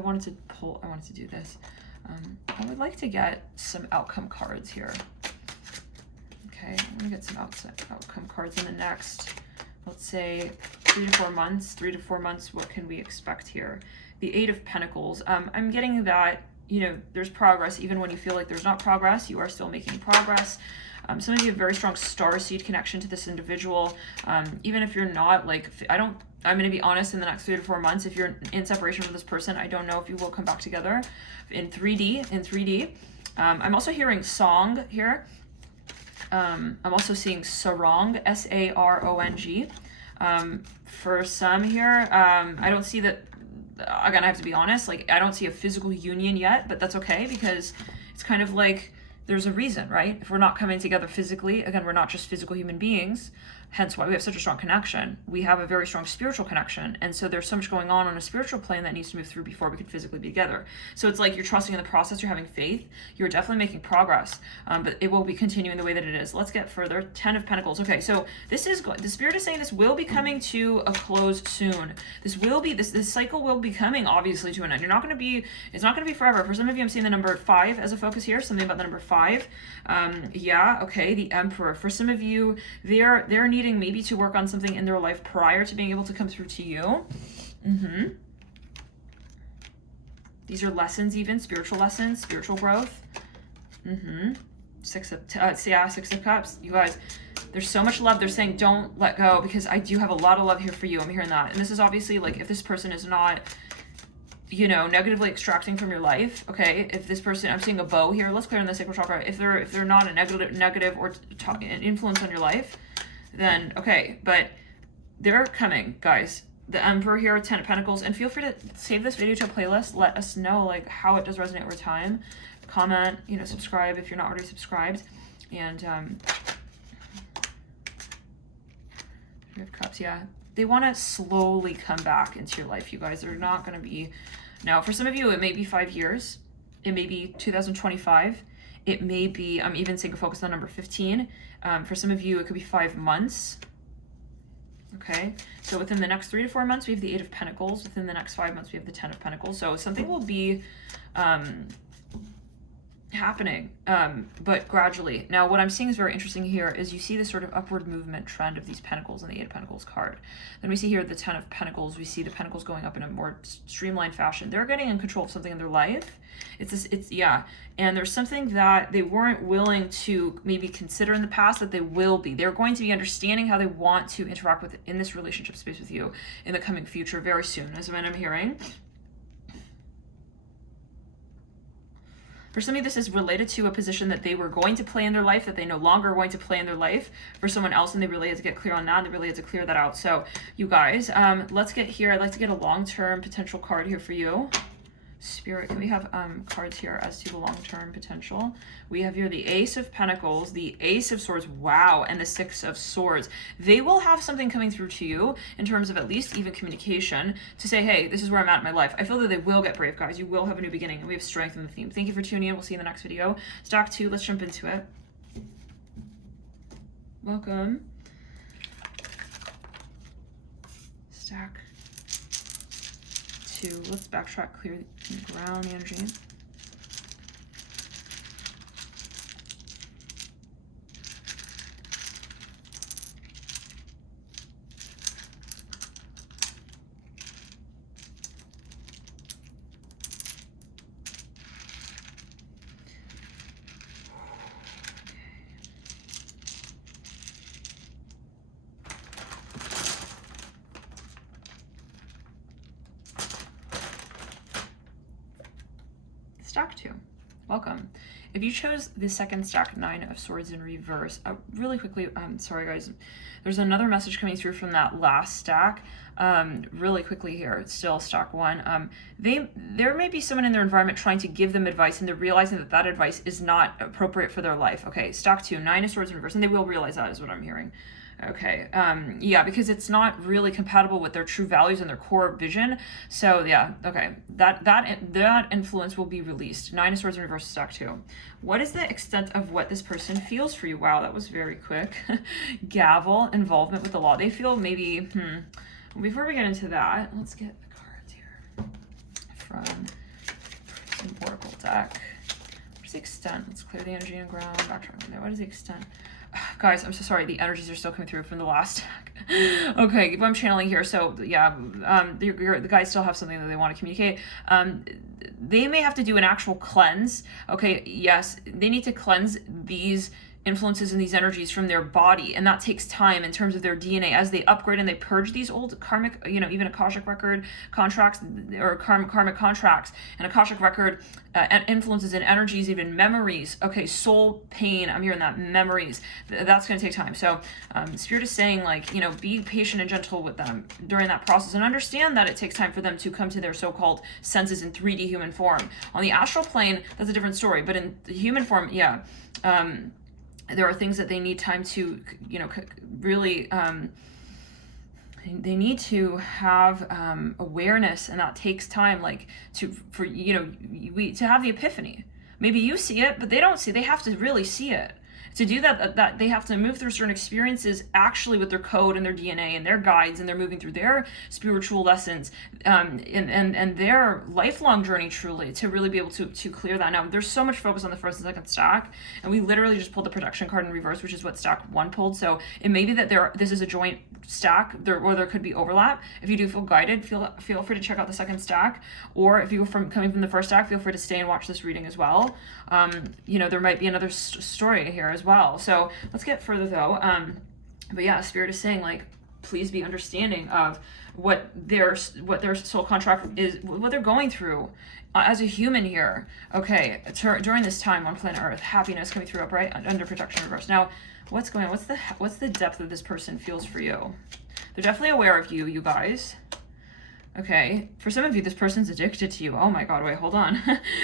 wanted to do this. I would like to get some outcome cards here. Okay, I'm gonna get some outcome cards in the next, let's say 3 to 4 months. 3 to 4 months, what can we expect here? The Eight of Pentacles. I'm getting that, you know, there's progress. Even when you feel like there's not progress, you are still making progress. Some of you have very strong starseed connection to this individual. Even if you're not, like, I'm going to be honest, in the next 3 to 4 months, if you're in separation from this person, I don't know if you will come back together in 3D. I'm also hearing song here. I'm also seeing sarong, S-A-R-O-N-G. For some here, I don't see that, again, I have to be honest, like, I don't see a physical union yet, but that's okay, because it's kind of like, there's a reason, right? If we're not coming together physically, again, we're not just physical human beings, hence why we have such a strong connection. We have a very strong spiritual connection. And so there's so much going on a spiritual plane that needs to move through before we can physically be together. So it's like you're trusting in the process, you're having faith, you're definitely making progress, but it will be continuing the way that it is. Let's get further. 10 of Pentacles. Okay, so this is, the Spirit is saying this will be coming to a close soon. This will be, this cycle will be coming obviously to an end. It's not going to be forever. For some of you, I'm seeing the number 5 as a focus here, something about the number 5. Yeah, okay, the Emperor. For some of you, they're needing maybe to work on something in their life prior to being able to come through to you. These are lessons, even spiritual lessons, spiritual growth. Six of Cups. You guys, there's so much love. They're saying don't let go, because I do have a lot of love here for you. I'm hearing that. And this is obviously, like, if this person is not, you know, negatively extracting from your life, okay, if this person, I'm seeing a bow here, let's clear in the sacral chakra, if they're not a negative or an influence on your life, then okay, but they're coming, guys. The Emperor here, 10 of Pentacles, and feel free to save this video to a playlist. Let us know, like, how it does resonate over time. Comment, you know, subscribe if you're not already subscribed. And Three of Cups, yeah. They want to slowly come back into your life, you guys. They're not going to be, now for some of you, it may be 5 years. It may be 2025. It may be, I'm even seeing a focus on number 15. For some of you, it could be 5 months. Okay, so within the next 3 to 4 months, we have the Eight of Pentacles. Within the next 5 months, we have the 10 of Pentacles. So something will be happening, but gradually. Now, what I'm seeing is very interesting here is you see this sort of upward movement trend of these Pentacles and the Eight of Pentacles card. Then we see here the 10 of Pentacles. We see the Pentacles going up in a more streamlined fashion. They're getting in control of something in their life. Yeah. And there's something that they weren't willing to maybe consider in the past that they will be. They're going to be understanding how they want to interact with in this relationship space with you in the coming future very soon, is what I'm hearing. For some of you, this is related to a position that they were going to play in their life that they no longer are going to play in their life for someone else, and they really had to get clear on that, and they really had to clear that out. So you guys, let's get here. I'd like to get a long-term potential card here for you. Spirit, can we have cards here as to the long-term potential? We have here the Ace of Pentacles, the Ace of Swords, wow, and the Six of Swords. They will have something coming through to you in terms of at least even communication to say, hey, this is where I'm at in my life. I feel that they will get brave, guys. You will have a new beginning, and we have strength in the theme. Thank you for tuning in. We'll see you in the next video. Stack 2, let's jump into it. Welcome. Stack 2. Let's backtrack, clear the ground, the energy. Stack 2, welcome. If you chose the second stack, 9 of Swords in reverse, really quickly, sorry guys, there's another message coming through from that last stack. Really quickly here, it's still stack 1. There may be someone in their environment trying to give them advice, and they're realizing that that advice is not appropriate for their life. Okay, stack 2, 9 of Swords in reverse, and they will realize that is what I'm hearing. Okay, yeah, because it's not really compatible with their true values and their core vision. So yeah, okay, that influence will be released. 9 of Swords in reverse, stack 2. What is the extent of what this person feels for you? Wow, that was very quick. Gavel, involvement with the law. They feel maybe, before we get into that, let's get the cards here from some oracle deck. What is the extent? Let's clear the energy and ground. Backtrack from there. What is the extent? Guys, I'm so sorry. The energies are still coming through from the last deck. Okay, if I'm channeling here, so yeah, the guys still have something that they want to communicate. They may have to do an actual cleanse. Okay, yes, they need to cleanse these influences and these energies from their body, and that takes time in terms of their DNA as they upgrade and they purge these old karmic, even Akashic record contracts or karmic contracts and Akashic record influences and energies, even memories. Okay, soul pain, I'm hearing that, memories, that's going to take time. So Spirit is saying, like, be patient and gentle with them during that process, and understand that it takes time for them to come to their so-called senses in 3D human form. On the astral plane, that's a different story, but in the human form, yeah, there are things that they need time to, really, they need to have awareness, and that takes time, like to have the epiphany. Maybe you see it, but they don't see. They have to really see it. To do that they have to move through certain experiences actually with their code and their DNA and their guides, and they're moving through their spiritual lessons and their lifelong journey truly to really be able to clear that. Now, there's so much focus on the first and second stack, and we literally just pulled the protection card in reverse, which is what stack 1 pulled. So it may be that this is a joint stack, or there could be overlap. If you do feel guided, feel free to check out the second stack, or if you were coming from the first stack, feel free to stay and watch this reading as well. There might be another story here as well. So let's get further though. But yeah, Spirit is saying, like, please be understanding of what their soul contract is, what they're going through as a human here. Okay, during this time on planet Earth, happiness coming through upright under protection reverse. Now, what's going on? What's the depth of this person feels for you? They're definitely aware of you guys. Okay, for some of you, this person's addicted to you. Oh my God, wait, hold on.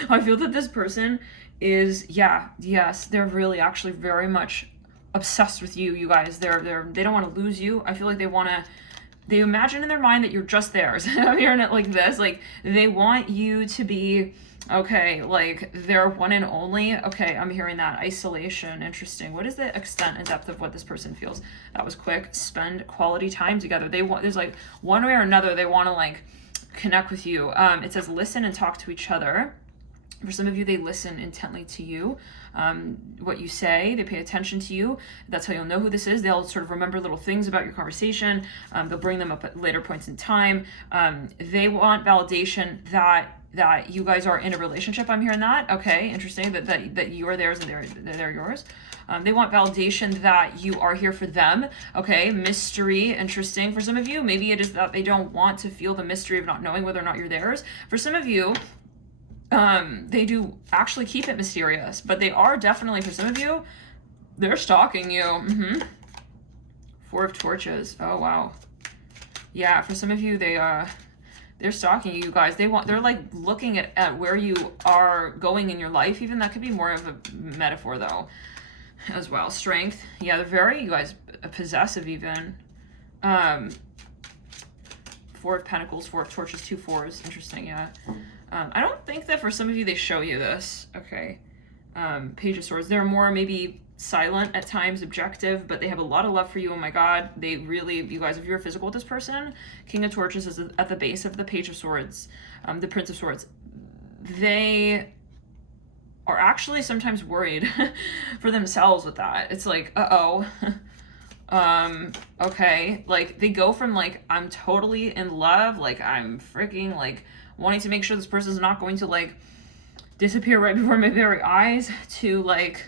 I feel that this person is, yes, they're really actually very much obsessed with you guys. They don't want to lose you. I feel like they imagine in their mind that you're just theirs. I'm hearing it like this, like they want you to be, okay, like they're one and only. Okay, I'm hearing that. Isolation, interesting. What is the extent and depth of what this person feels? That was quick. Spend quality time together. There's like one way or another, they want to like connect with you. It says listen and talk to each other. For some of you, they listen intently to you, what you say, they pay attention to you. That's how you'll know who this is. They'll sort of remember little things about your conversation. They'll bring them up at later points in time. They want validation that you guys are in a relationship. I'm hearing that. Okay, interesting, that you are theirs and they're yours. They want validation that you are here for them. Okay, mystery, interesting. For some of you, maybe it is that they don't want to feel the mystery of not knowing whether or not you're theirs. For some of you, they do actually keep it mysterious, but they are definitely, for some of you, they're stalking you. 4 of Torches. Oh, wow. Yeah, for some of you, they're stalking you guys. They're like looking at where you are going in your life. Even that could be more of a metaphor though, as well. Strength. Yeah, they're very, you guys, possessive even. 4 of Pentacles, 4 of Torches, 2 4s. Interesting, yeah. I don't think that for some of you they show you this. Okay. Page of Swords. They're more maybe silent at times, objective, but they have a lot of love for you. Oh my God. They really, you guys, if you're physical with this person, King of Torches is at the base of the Page of Swords, the Prince of Swords. They are actually sometimes worried for themselves with that. It's like, okay. Like they go from like, I'm totally in love, like I'm freaking like wanting to make sure this person is not going to like disappear right before my very eyes, to like,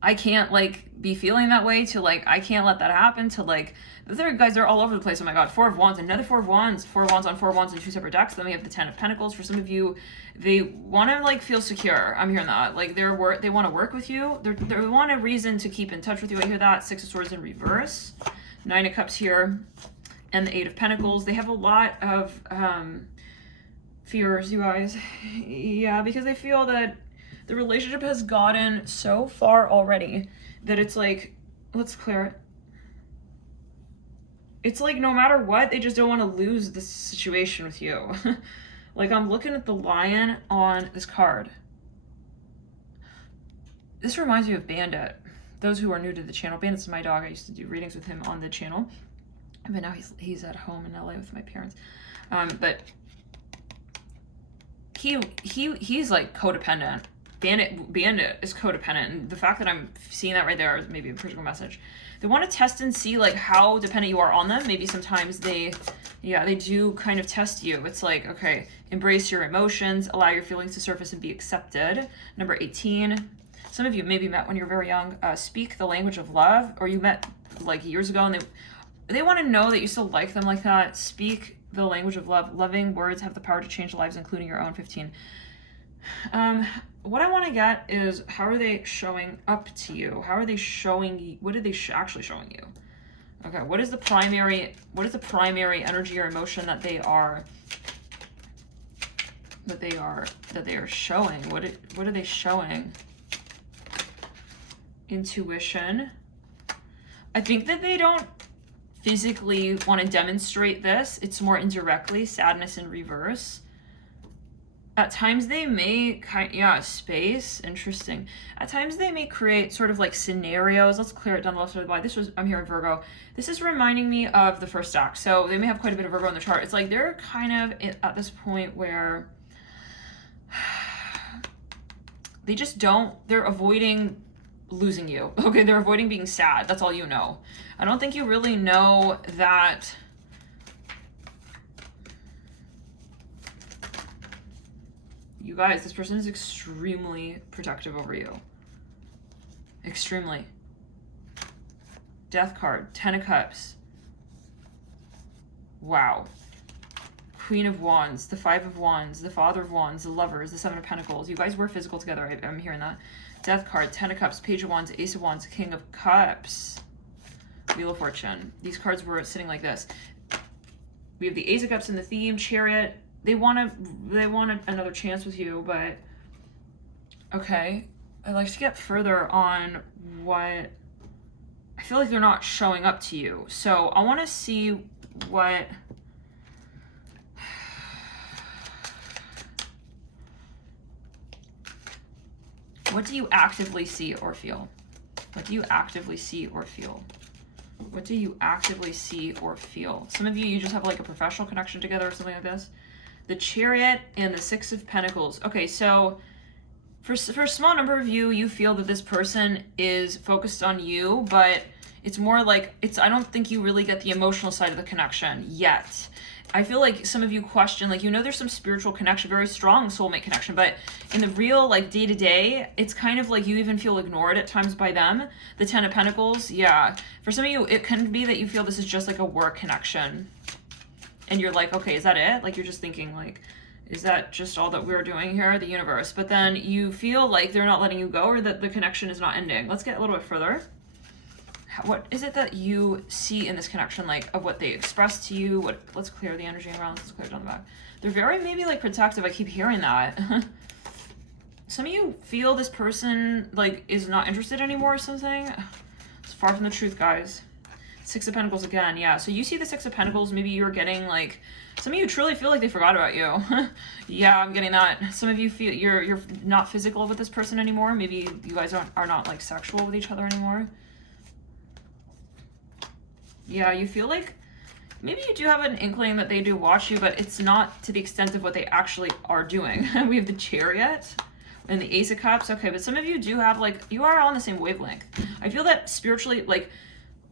I can't like be feeling that way, to like, I can't let that happen, to like, the third guys are all over the place. Oh my God, 4 of Wands, another 4 of Wands, 4 of Wands on 4 of Wands in 2 separate decks. Then we have the 10 of Pentacles. For some of you, they want to like feel secure. I'm hearing that. Like they want to work with you. They want a reason to keep in touch with you. I hear that. 6 of Swords in reverse. 9 of Cups here. And the 8 of Pentacles. They have a lot of fears, you guys. Yeah, because they feel that the relationship has gotten so far already that it's like, let's clear it. It's like no matter what, they just don't want to lose this situation with you. Like I'm looking at the Lion on this card. This reminds me of Bandit. Those who are new to the channel, Bandit's my dog. I used to do readings with him on the channel. But now he's at home in LA with my parents. But he's like codependent. Bandit is codependent, and the fact that I'm seeing that right there is maybe a critical message. They want to test and see like how dependent you are on them. Maybe sometimes they do kind of test you. It's like, okay, embrace your emotions, allow your feelings to surface and be accepted. Number 18. Some of you maybe met when you were very young. Speak the language of love, or you met like years ago, and they want to know that you still like them like that. Speak the language of love. Loving words have the power to change lives, including your own. 15. What I want to get is, how are they showing up to you? How are they showing you? What are they actually showing you? Okay, what is the primary energy or emotion that they are showing? What are they showing? Intuition. I think that they don't physically want to demonstrate this. It's more indirectly. Sadness in reverse. At times they may space. Interesting. At times they may create sort of like scenarios. Let's clear it down the left side of the body. I'm here in Virgo. This is reminding me of the first stack. So they may have quite a bit of Virgo in the chart. It's like they're kind of at this point where they just they're avoiding losing you. Okay, they're avoiding being sad. That's all you know. I don't think you really know that. You guys, this person is extremely protective over you. Extremely. Death card, 10 of Cups. Wow. Queen of Wands, the 5 of Wands, the Father of Wands, the Lovers, the 7 of Pentacles. You guys were physical together. I'm hearing that. Death card, 10 of Cups, Page of Wands, Ace of Wands, King of Cups, Wheel of Fortune. These cards were sitting like this. We have the Ace of Cups in the theme, Chariot. They want another chance with you, but okay. I'd like to get further on what I feel like they're not showing up to you. So I want to see what do you actively see or feel? What do you actively see or feel? What do you actively see or feel? Some of you just have like a professional connection together or something like this. The Chariot and the 6 of Pentacles. Okay, so for a small number of you, you feel that this person is focused on you, but it's more like I don't think you really get the emotional side of the connection yet. I feel like some of you question, like, there's some spiritual connection, very strong soulmate connection, but in the real, like, day-to-day, it's kind of like you even feel ignored at times by them. The 10 of Pentacles, yeah. For some of you, it can be that you feel this is just like a work connection. And you're like, okay, is that it? Like, you're just thinking, like, is that just all that we're doing here, the universe? But then you feel like they're not letting you go, or that the connection is not ending. Let's get a little bit further. What is it that you see in this connection, like, of what they express to you? Let's clear the energy around. Let's clear it down the back. They're very maybe like protective. I keep hearing that. Some of you feel this person like is not interested anymore or something. It's far from the truth, guys. 6 of Pentacles again, yeah. So you see the 6 of Pentacles. Maybe you're getting like, some of you truly feel like they forgot about you. Yeah, I'm getting that. Some of you feel you're not physical with this person anymore. Maybe you guys are not like sexual with each other anymore. Yeah, you feel like maybe you do have an inkling that they do watch you, but it's not to the extent of what they actually are doing. We have the Chariot and the Ace of Cups. Okay, but some of you do have, like, you are on the same wavelength. I feel that spiritually, like,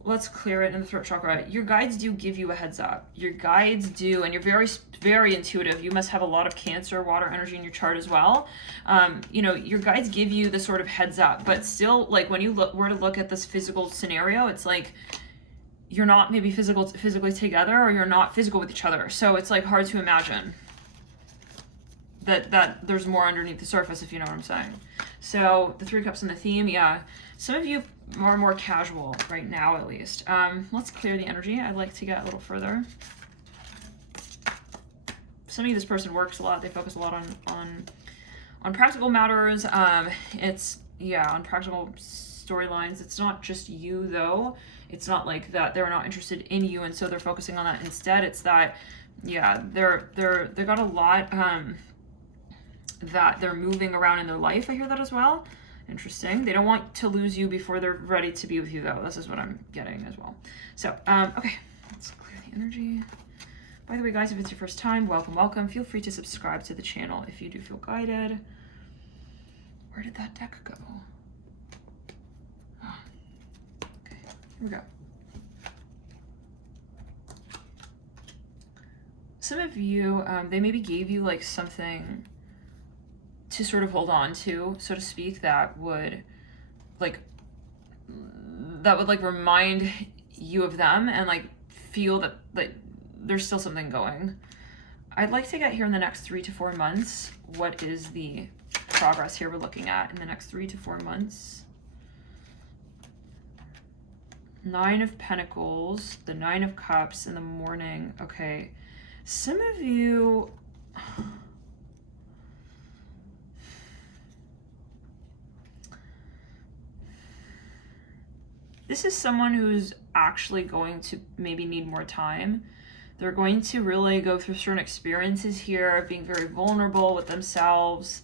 let's clear it in the throat chakra. Your guides do give you a heads up. Your guides do, and you're very, very intuitive. You must have a lot of Cancer, water energy in your chart as well. Your guides give you the sort of heads up, but still, like, when you were to look at this physical scenario, it's like, you're not maybe physically together, or you're not physical with each other. So it's like hard to imagine that there's more underneath the surface, if you know what I'm saying. So the 3 of Cups in the theme, yeah. Some of you are more casual right now, at least. Let's clear the energy. I'd like to get a little further. Some of you, this person works a lot. They focus a lot on practical matters. It's, yeah, on practical storylines. It's not just you, though. It's not like that they're not interested in you, and so they're focusing on that instead. It's that, yeah, they got a lot that they're moving around in their life. I hear that as well. Interesting. They don't want to lose you before they're ready to be with you, though. This is what I'm getting as well. So, okay, let's clear the energy. By the way, guys, if it's your first time, welcome, welcome. Feel free to subscribe to the channel if you do feel guided. Where did that deck go? Oh. Okay, here we go. Some of you, they maybe gave you like something to sort of hold on to, so to speak, that would like remind you of them and like feel that like there's still something going. I'd like to get here in the next 3 to 4 months. What is the progress here we're looking at in the next 3 to 4 months? 9 of Pentacles, the 9 of Cups in the morning. Okay, some of you, this is someone who's actually going to maybe need more time. They're going to really go through certain experiences here, being very vulnerable with themselves,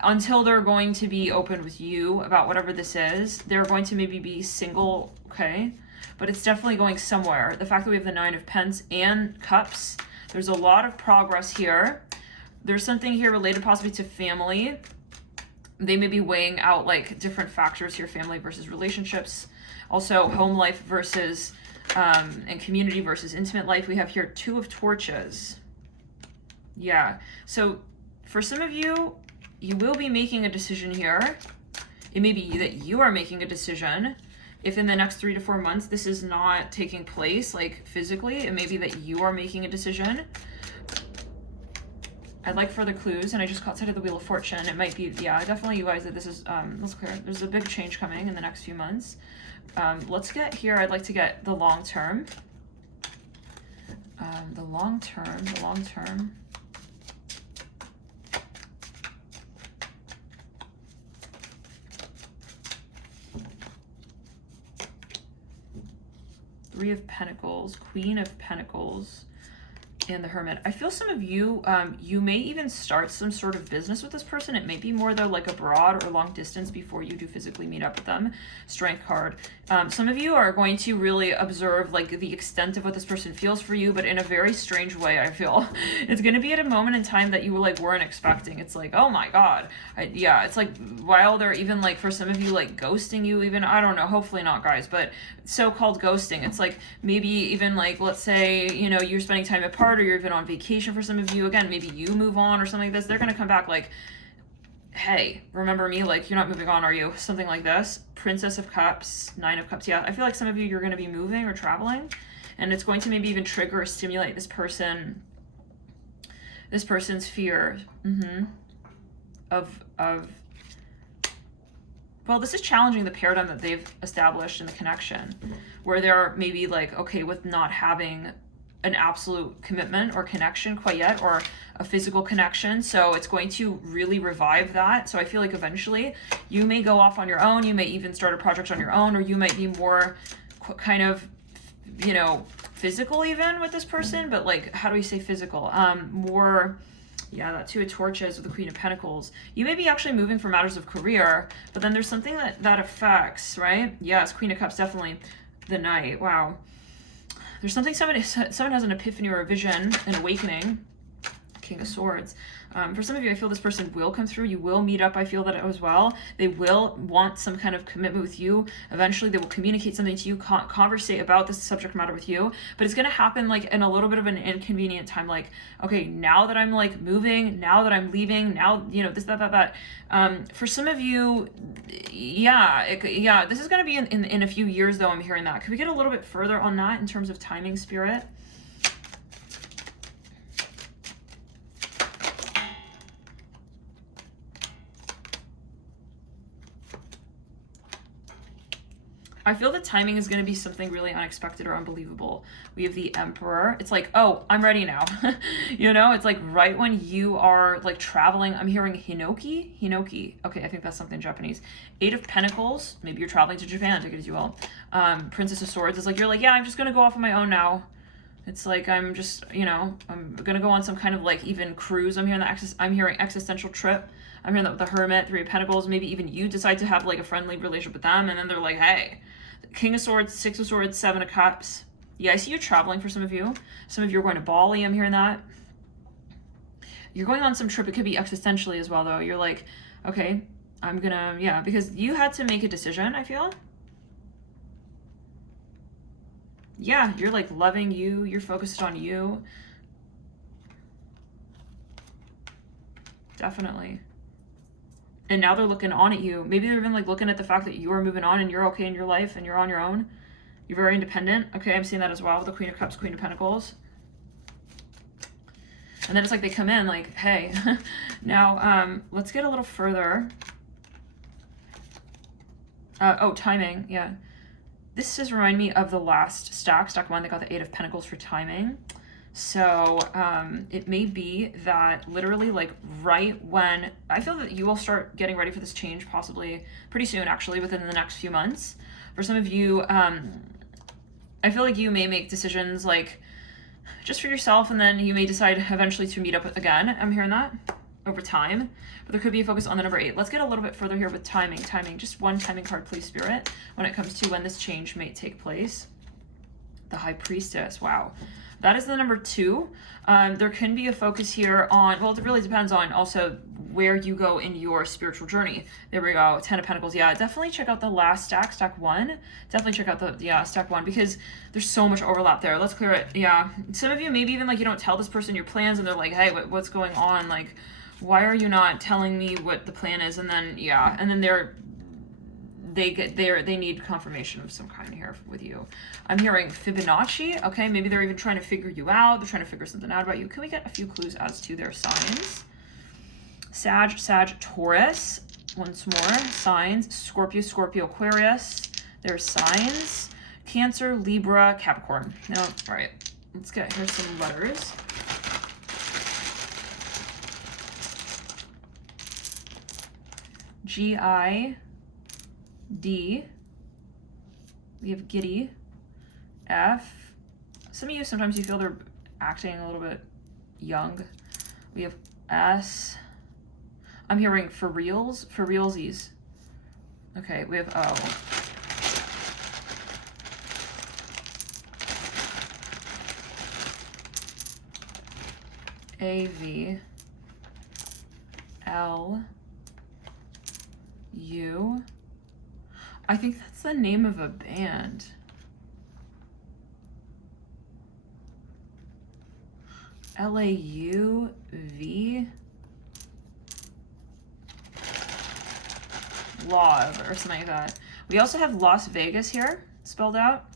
until they're going to be open with you about whatever this is. They're going to maybe be single, okay? But it's definitely going somewhere. The fact that we have the 9 of Pentacles and Cups, there's a lot of progress here. There's something here related possibly to family. They may be weighing out like different factors here, family versus relationships. Also home life versus, and community versus intimate life. We have here 2 of Torches. Yeah, so for some of you, you will be making a decision here. It may be that you are making a decision. If in the next 3 to 4 months, this is not taking place, like physically, it may be that you are making a decision. I'd like further clues, and I just caught sight of the Wheel of Fortune. It might be, yeah, definitely you guys that this is, let's clear. There's a big change coming in the next few months. Let's get here, I'd like to get the long term. The long term. Three of Pentacles, Queen of Pentacles, and the Hermit. I feel some of you, you may even start some sort of business with this person. It may be more though like abroad or long distance before you do physically meet up with them. Strength card. Some of you are going to really observe like the extent of what this person feels for you, but in a very strange way, I feel. It's going to be at a moment in time that you like weren't expecting. It's like, oh my God. Yeah, it's like while they're even like for some of you like ghosting you even, I don't know, hopefully not guys, but so-called ghosting. It's like maybe even like, let's say, you know, you're spending time apart or you're even on vacation for some of you. Again, maybe you move on or something like this. They're going to come back like, hey, remember me? Like, you're not moving on, are you? Something like this. Princess of Cups, 9 of Cups. Yeah, I feel like some of you, you're going to be moving or traveling, and it's going to maybe even trigger or stimulate this person's fear of well, this is challenging the paradigm that they've established in the connection, where they're maybe like okay with not having an absolute commitment or connection quite yet, or a physical connection. So it's going to really revive that. So I feel like eventually you may go off on your own. You may even start a project on your own, or you might be more kind of, you know, physical even with this person. But like, how do we say physical? More, yeah, that 2 of Torches with the Queen of Pentacles. You may be actually moving for matters of career, but then there's something that affects, right? Yes, Queen of Cups, definitely. The Knight, wow. There's something, someone has an epiphany or a vision, an awakening. King of Swords. For some of you, I feel this person will come through. You will meet up. I feel that as well. They will want some kind of commitment with you. Eventually, they will communicate something to you, conversate about this subject matter with you. But it's going to happen like in a little bit of an inconvenient time. Like, okay, now that I'm like moving, now that I'm leaving, now, you know, this, that. For some of you, yeah, this is going to be in a few years though. I'm hearing that. Could we get a little bit further on that in terms of timing, Spirit? I feel the timing is going to be something really unexpected or unbelievable. We have the Emperor. It's like, oh, I'm ready now. You know, it's like right when you are like traveling. I'm hearing Hinoki. Okay, I think that's something Japanese. 8 of Pentacles. Maybe you're traveling to Japan, take it as you will. Princess of Swords is like, you're like, yeah, I'm just going to go off on my own now. It's like, I'm just, you know, I'm going to go on some kind of like even cruise. I'm hearing existential trip. I'm hearing that with the Hermit, 3 of Pentacles. Maybe even you decide to have like a friendly relationship with them. And then they're like, hey, King of Swords, 6 of Swords, 7 of Cups. Yeah, I see you traveling for some of you. Some of you are going to Bali, I'm hearing that. You're going on some trip. It could be existentially as well, though. You're like, okay, I'm gonna, yeah, because you had to make a decision, I feel. Yeah, you're like loving you. You're focused on you. Definitely. And now they're looking on at you. Maybe they're even like looking at the fact that you are moving on and you're okay in your life and you're on your own. You're very independent. Okay, I'm seeing that as well with the Queen of Cups, Queen of Pentacles. And then it's like they come in like, hey, now let's get a little further. Oh, timing, yeah. This does remind me of the last stack, stack 1, they got the 8 of Pentacles for timing. So it may be that literally like right when, I feel that you will start getting ready for this change possibly pretty soon, actually within the next few months. For some of you, I feel like you may make decisions like just for yourself, and then you may decide eventually to meet up again. I'm hearing that over time, but there could be a focus on the number 8. Let's get a little bit further here with timing. Timing, just one timing card, please, Spirit, when it comes to when this change may take place. The High Priestess, wow. That is the number 2. There can be a focus here on, well, it really depends on also where you go in your spiritual journey. There we go, 10 of Pentacles. Yeah, definitely check out the last stack, stack 1. Definitely check out the, yeah, stack 1, because there's so much overlap there. Let's clear it. Yeah, some of you maybe even like you don't tell this person your plans and they're like, hey, what's going on? Like, why are you not telling me what the plan is? And then, yeah, and then they need confirmation of some kind here with you. I'm hearing Fibonacci. Okay, maybe they're even trying to figure you out. They're trying to figure something out about you. Can we get a few clues as to their signs? Sag, Taurus. Once more, signs. Scorpio, Aquarius. Their signs. Cancer, Libra, Capricorn. No, all right. Let's get, here's some letters. G-I-D. We have Giddy. F. Some of you, sometimes you feel they're acting a little bit young. We have S. I'm hearing for realsies. Okay, we have O. A, V. L. U. I think that's the name of a band. L-A-U-V. Love or something like that. We also have Las Vegas here spelled out.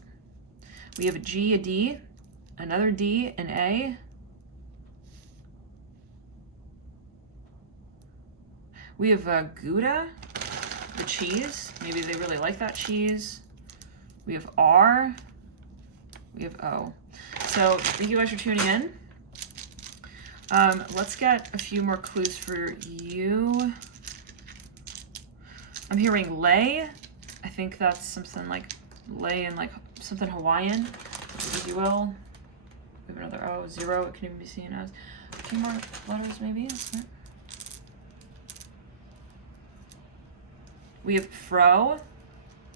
We have a G, a D, another D, an A. We have Gouda, the cheese. Maybe they really like that cheese. We have R. We have O. So thank you guys for tuning in. Let's get a few more clues for you. I'm hearing lei. I think that's something like lei and like something Hawaiian, if you will. We have another O, 0. It can even be seen as a few more letters maybe. We have fro.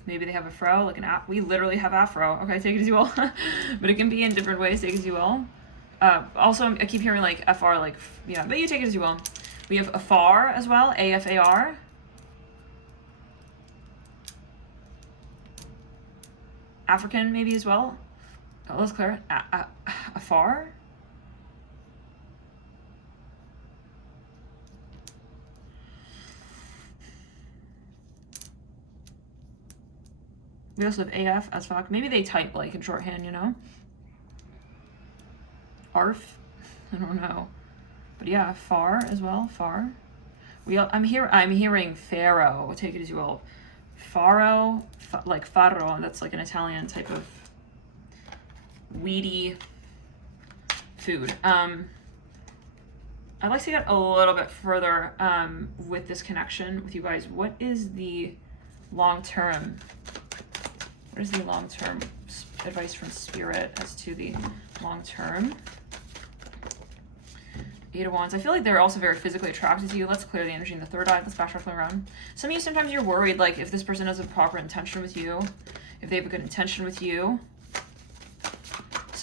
Maybe they have a fro, like an app. We literally have afro. Okay, take it as you will. But it can be in different ways, take it as you will. Also, I keep hearing like FR, like, yeah, but you take it as you will. We have afar as well, A-F-A-R. African maybe as well. Oh, let's clear it. Afar? We also have AF as fuck. Maybe they type like in shorthand, you know? ARF? I don't know. But yeah, far as well. Far. I'm hearing Pharaoh. Take it as you will. Faro, like farro. That's like an Italian type of weedy food. I'd like to get a little bit further with this connection with you guys. What is the long-term? What is the long-term advice from Spirit as to the long-term? 8 of Wands. I feel like they're also very physically attracted to you. Let's clear the energy in the third eye. Let's back around. Some of you, sometimes you're worried, like, if this person has a proper intention with you, if they have a good intention with you.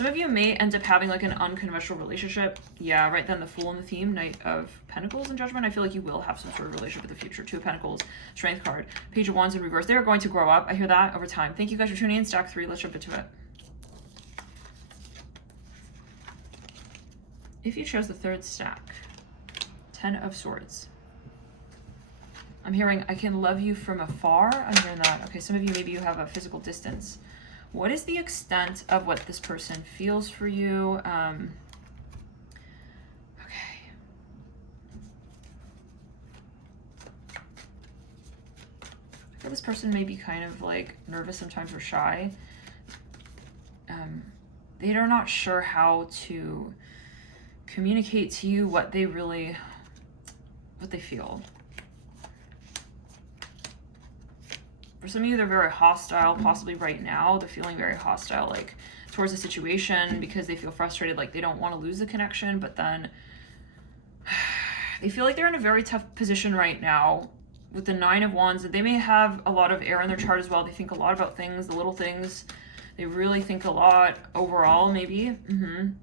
Some of you may end up having like an unconventional relationship. Yeah, right then the Fool in the theme, Knight of Pentacles and Judgment. I feel like you will have some sort of relationship with the future. Two of Pentacles, Strength card, Page of Wands in reverse. They are going to grow up. I hear that over time. Thank you guys for tuning in. Stack 3. Let's jump into it. If you chose the third stack, 10 of Swords. I'm hearing, I can love you from afar. I'm hearing that. Okay, some of you, maybe you have a physical distance. What is the extent of what this person feels for you? Okay. I feel this person may be kind of like nervous sometimes or shy. They are not sure how to communicate to you what they feel. For some of you, they're very hostile, possibly right now. They're feeling very hostile, like, towards the situation because they feel frustrated, like they don't want to lose the connection, but then they feel like they're in a very tough position right now with the 9 of Wands. They may have a lot of air in their chart as well. They think a lot about things, the little things. They really think a lot overall, maybe.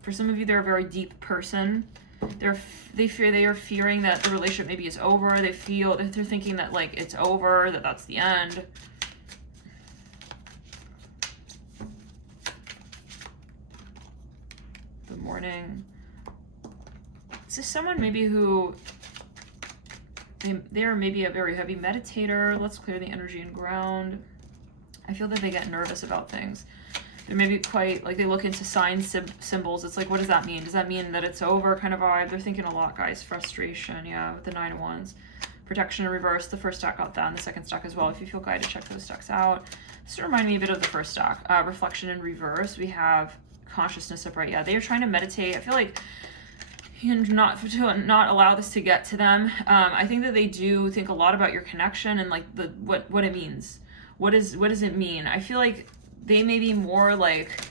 For some of you, they're a very deep person. They are fearing that the relationship maybe is over. They're thinking that like it's over, that that's the end. The Morning. This is someone maybe who they are maybe a very heavy meditator. Let's clear the energy and ground. I feel that they get nervous about things. They're maybe quite, like, they look into signs, symbols. It's like, what does that mean? Does that mean that it's over kind of vibe? They're thinking a lot, guys. Frustration, yeah, with the 9 of Wands. Protection in reverse. The first stack got that, and the second stack as well. If you feel guided, check those stacks out. This reminds me a bit of the first stack. Reflection in reverse. We have consciousness upright. Yeah, they are trying to meditate. I feel like to not allow this to get to them. I think that they do think a lot about your connection and like what it means. What does it mean? I feel like they may be more like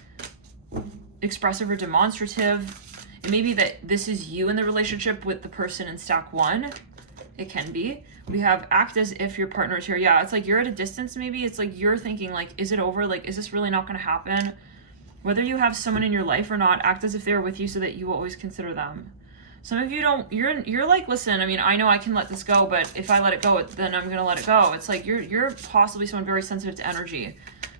expressive or demonstrative. It may be that this is you in the relationship with the person in stack 1. It can be. We have act as if your partner is here. Yeah, it's like you're at a distance maybe. It's like you're thinking like, is it over? Like, is this really not going to happen? Whether you have someone in your life or not, act as if they're with you so that you will always consider them. Some of you don't, you're like, listen, I mean, I know I can let this go, but if I let it go, then I'm going to let it go. It's like you're possibly someone very sensitive to energy.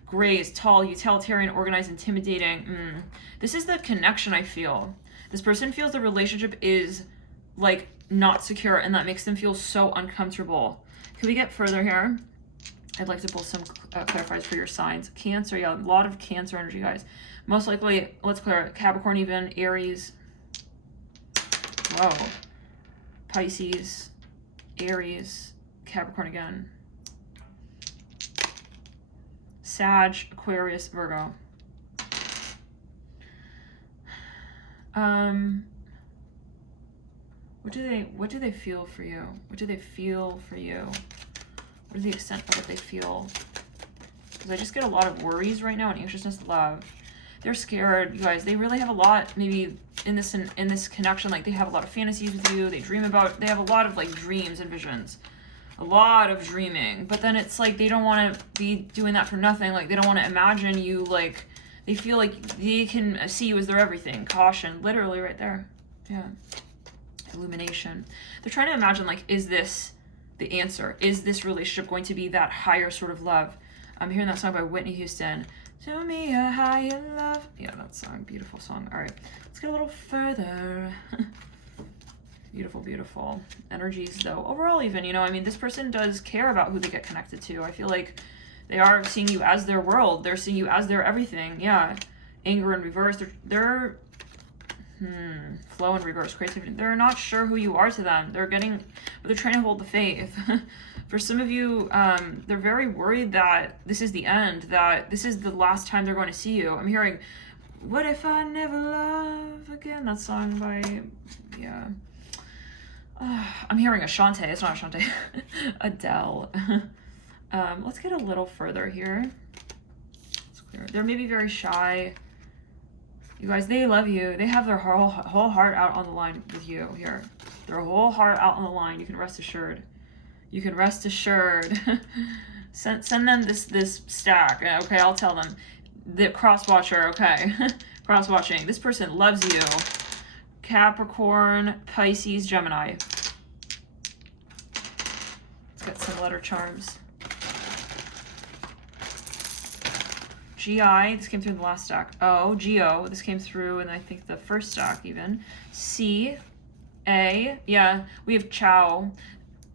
Grace, tall, utilitarian, organized, intimidating. This is the connection I feel. This person feels the relationship is like not secure, and that makes them feel so uncomfortable. Can we get further here? I'd like to pull some clarifiers for your signs. Cancer, yeah, a lot of Cancer energy, guys. Most likely, let's clear Capricorn even, Aries. Whoa. Pisces, Aries, Capricorn again. Sag, Aquarius, Virgo. What do they feel for you? What do they feel for you? What is the extent of what they feel? Because I just get a lot of worries right now and anxiousness, love. They're scared, you guys. They really have a lot, maybe in this connection, like they have a lot of fantasies with you. They dream about, they have a lot of like dreams and visions. A lot of dreaming, but then it's like they don't want to be doing that for nothing. Like they don't want to imagine you, like they feel like they can see you as their everything. Caution, literally right there. Yeah. Illumination. They're trying to imagine, like, is this the answer? Is this relationship going to be that higher sort of love? I'm hearing that song by Whitney Houston. Show me a higher love. Yeah, that song, beautiful song. All right, let's get a little further. Beautiful, beautiful energies though. Overall, even, you know, I mean, this person does care about who they get connected to. I feel like they are seeing you as their world. They're seeing you as their everything. Yeah. Anger in reverse. They're flow in reverse. Creativity. They're not sure who you are to them. They're trying to hold the faith. For some of you, they're very worried that this is the end, that this is the last time they're going to see you. I'm hearing, what if I never love again? That song by, yeah. I'm hearing Ashanti. It's not Ashanti. Adele. Let's get a little further here. It's clear. They're maybe very shy. You guys, they love you. They have their whole heart out on the line with you here. Their whole heart out on the line. You can rest assured. You can rest assured. send them this stack. Okay, I'll tell them. The cross watcher. Okay. Perhaps watching. This person loves you. Capricorn, Pisces, Gemini. It's got some letter charms. GI, this came through in the last stack. O, GO, this came through in I think the first stack even. C, A, yeah, we have ciao.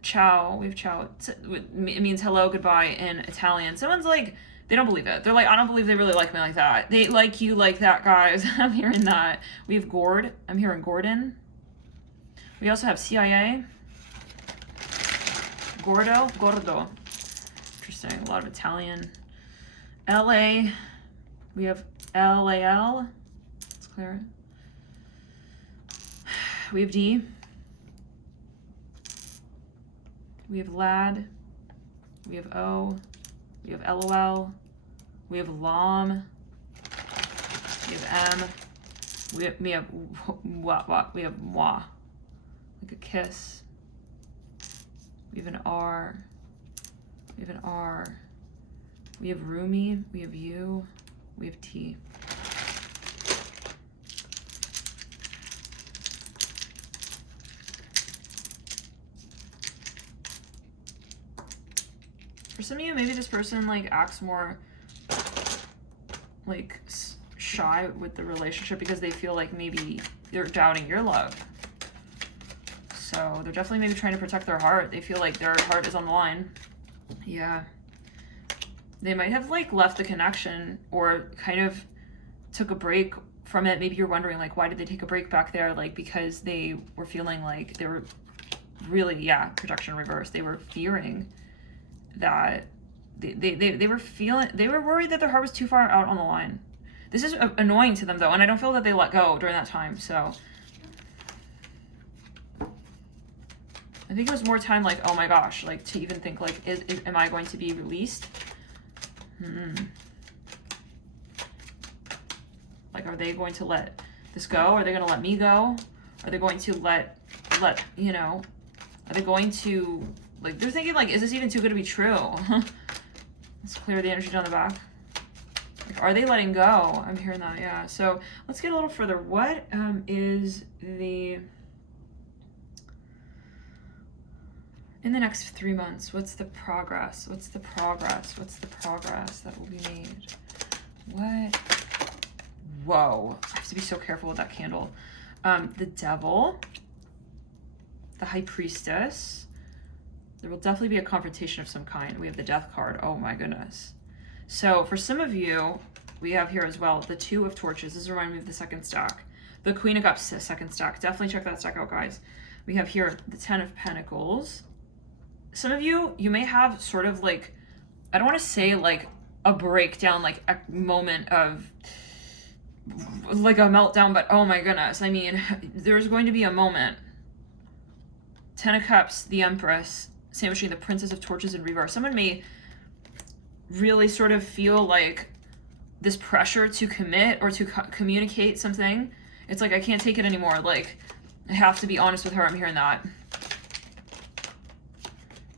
Ciao, we have ciao. It means hello, goodbye in Italian. Someone's like, they don't believe it. They're like, I don't believe they really like me like that. They like you like that, guys. I'm hearing that. We have Gord. I'm hearing Gordon. We also have CIA. Gordo. Interesting. A lot of Italian. LA. We have LAL. Let's clear it. We have D. We have Lad. We have O. We have LOL. We have LOM. We have M. We have what? We have moi. Like a kiss. We have an R. We have an R. We have Rumi. We have U. We have T. For some of you, maybe this person like acts more like shy with the relationship because they feel like maybe they're doubting your love. So they're definitely maybe trying to protect their heart. They feel like their heart is on the line. Yeah. They might have like left the connection or kind of took a break from it. Maybe you're wondering like, why did they take a break back there? Like because they were feeling like they were really, yeah, projection reverse. They were fearing that they were worried that their heart was too far out on the line. This is annoying to them though, and I don't feel that they let go during that time. So I think it was more time like, oh my gosh, like to even think like, am I going to be released? Like, are they going to let this go? Are they going to let me go? Are they going to let, you know, are they going to, like, they're thinking, like, is this even too good to be true? Let's clear the energy down the back. Like, are they letting go? I'm hearing that, yeah. So let's get a little further. What is the, in the next 3 months, what's the progress? What's the progress? What's the progress that will be made? What? Whoa, I have to be so careful with that candle. The Devil, the High Priestess. There will definitely be a confrontation of some kind. We have the Death card. Oh my goodness. So for some of you, we have here as well, the Two of Torches. This reminds me of the second stack. The Queen of Cups, second stack. Definitely check that stack out, guys. We have here the Ten of Pentacles. Some of you, you may have sort of like, I don't want to say like a breakdown, like a moment of like a meltdown, but oh my goodness. I mean, there's going to be a moment. Ten of Cups, the Empress, sandwiching the Princess of Torches in reverse. Someone may really sort of feel like this pressure to commit or to communicate something. It's like, I can't take it anymore. Like, I have to be honest with her. I'm hearing that.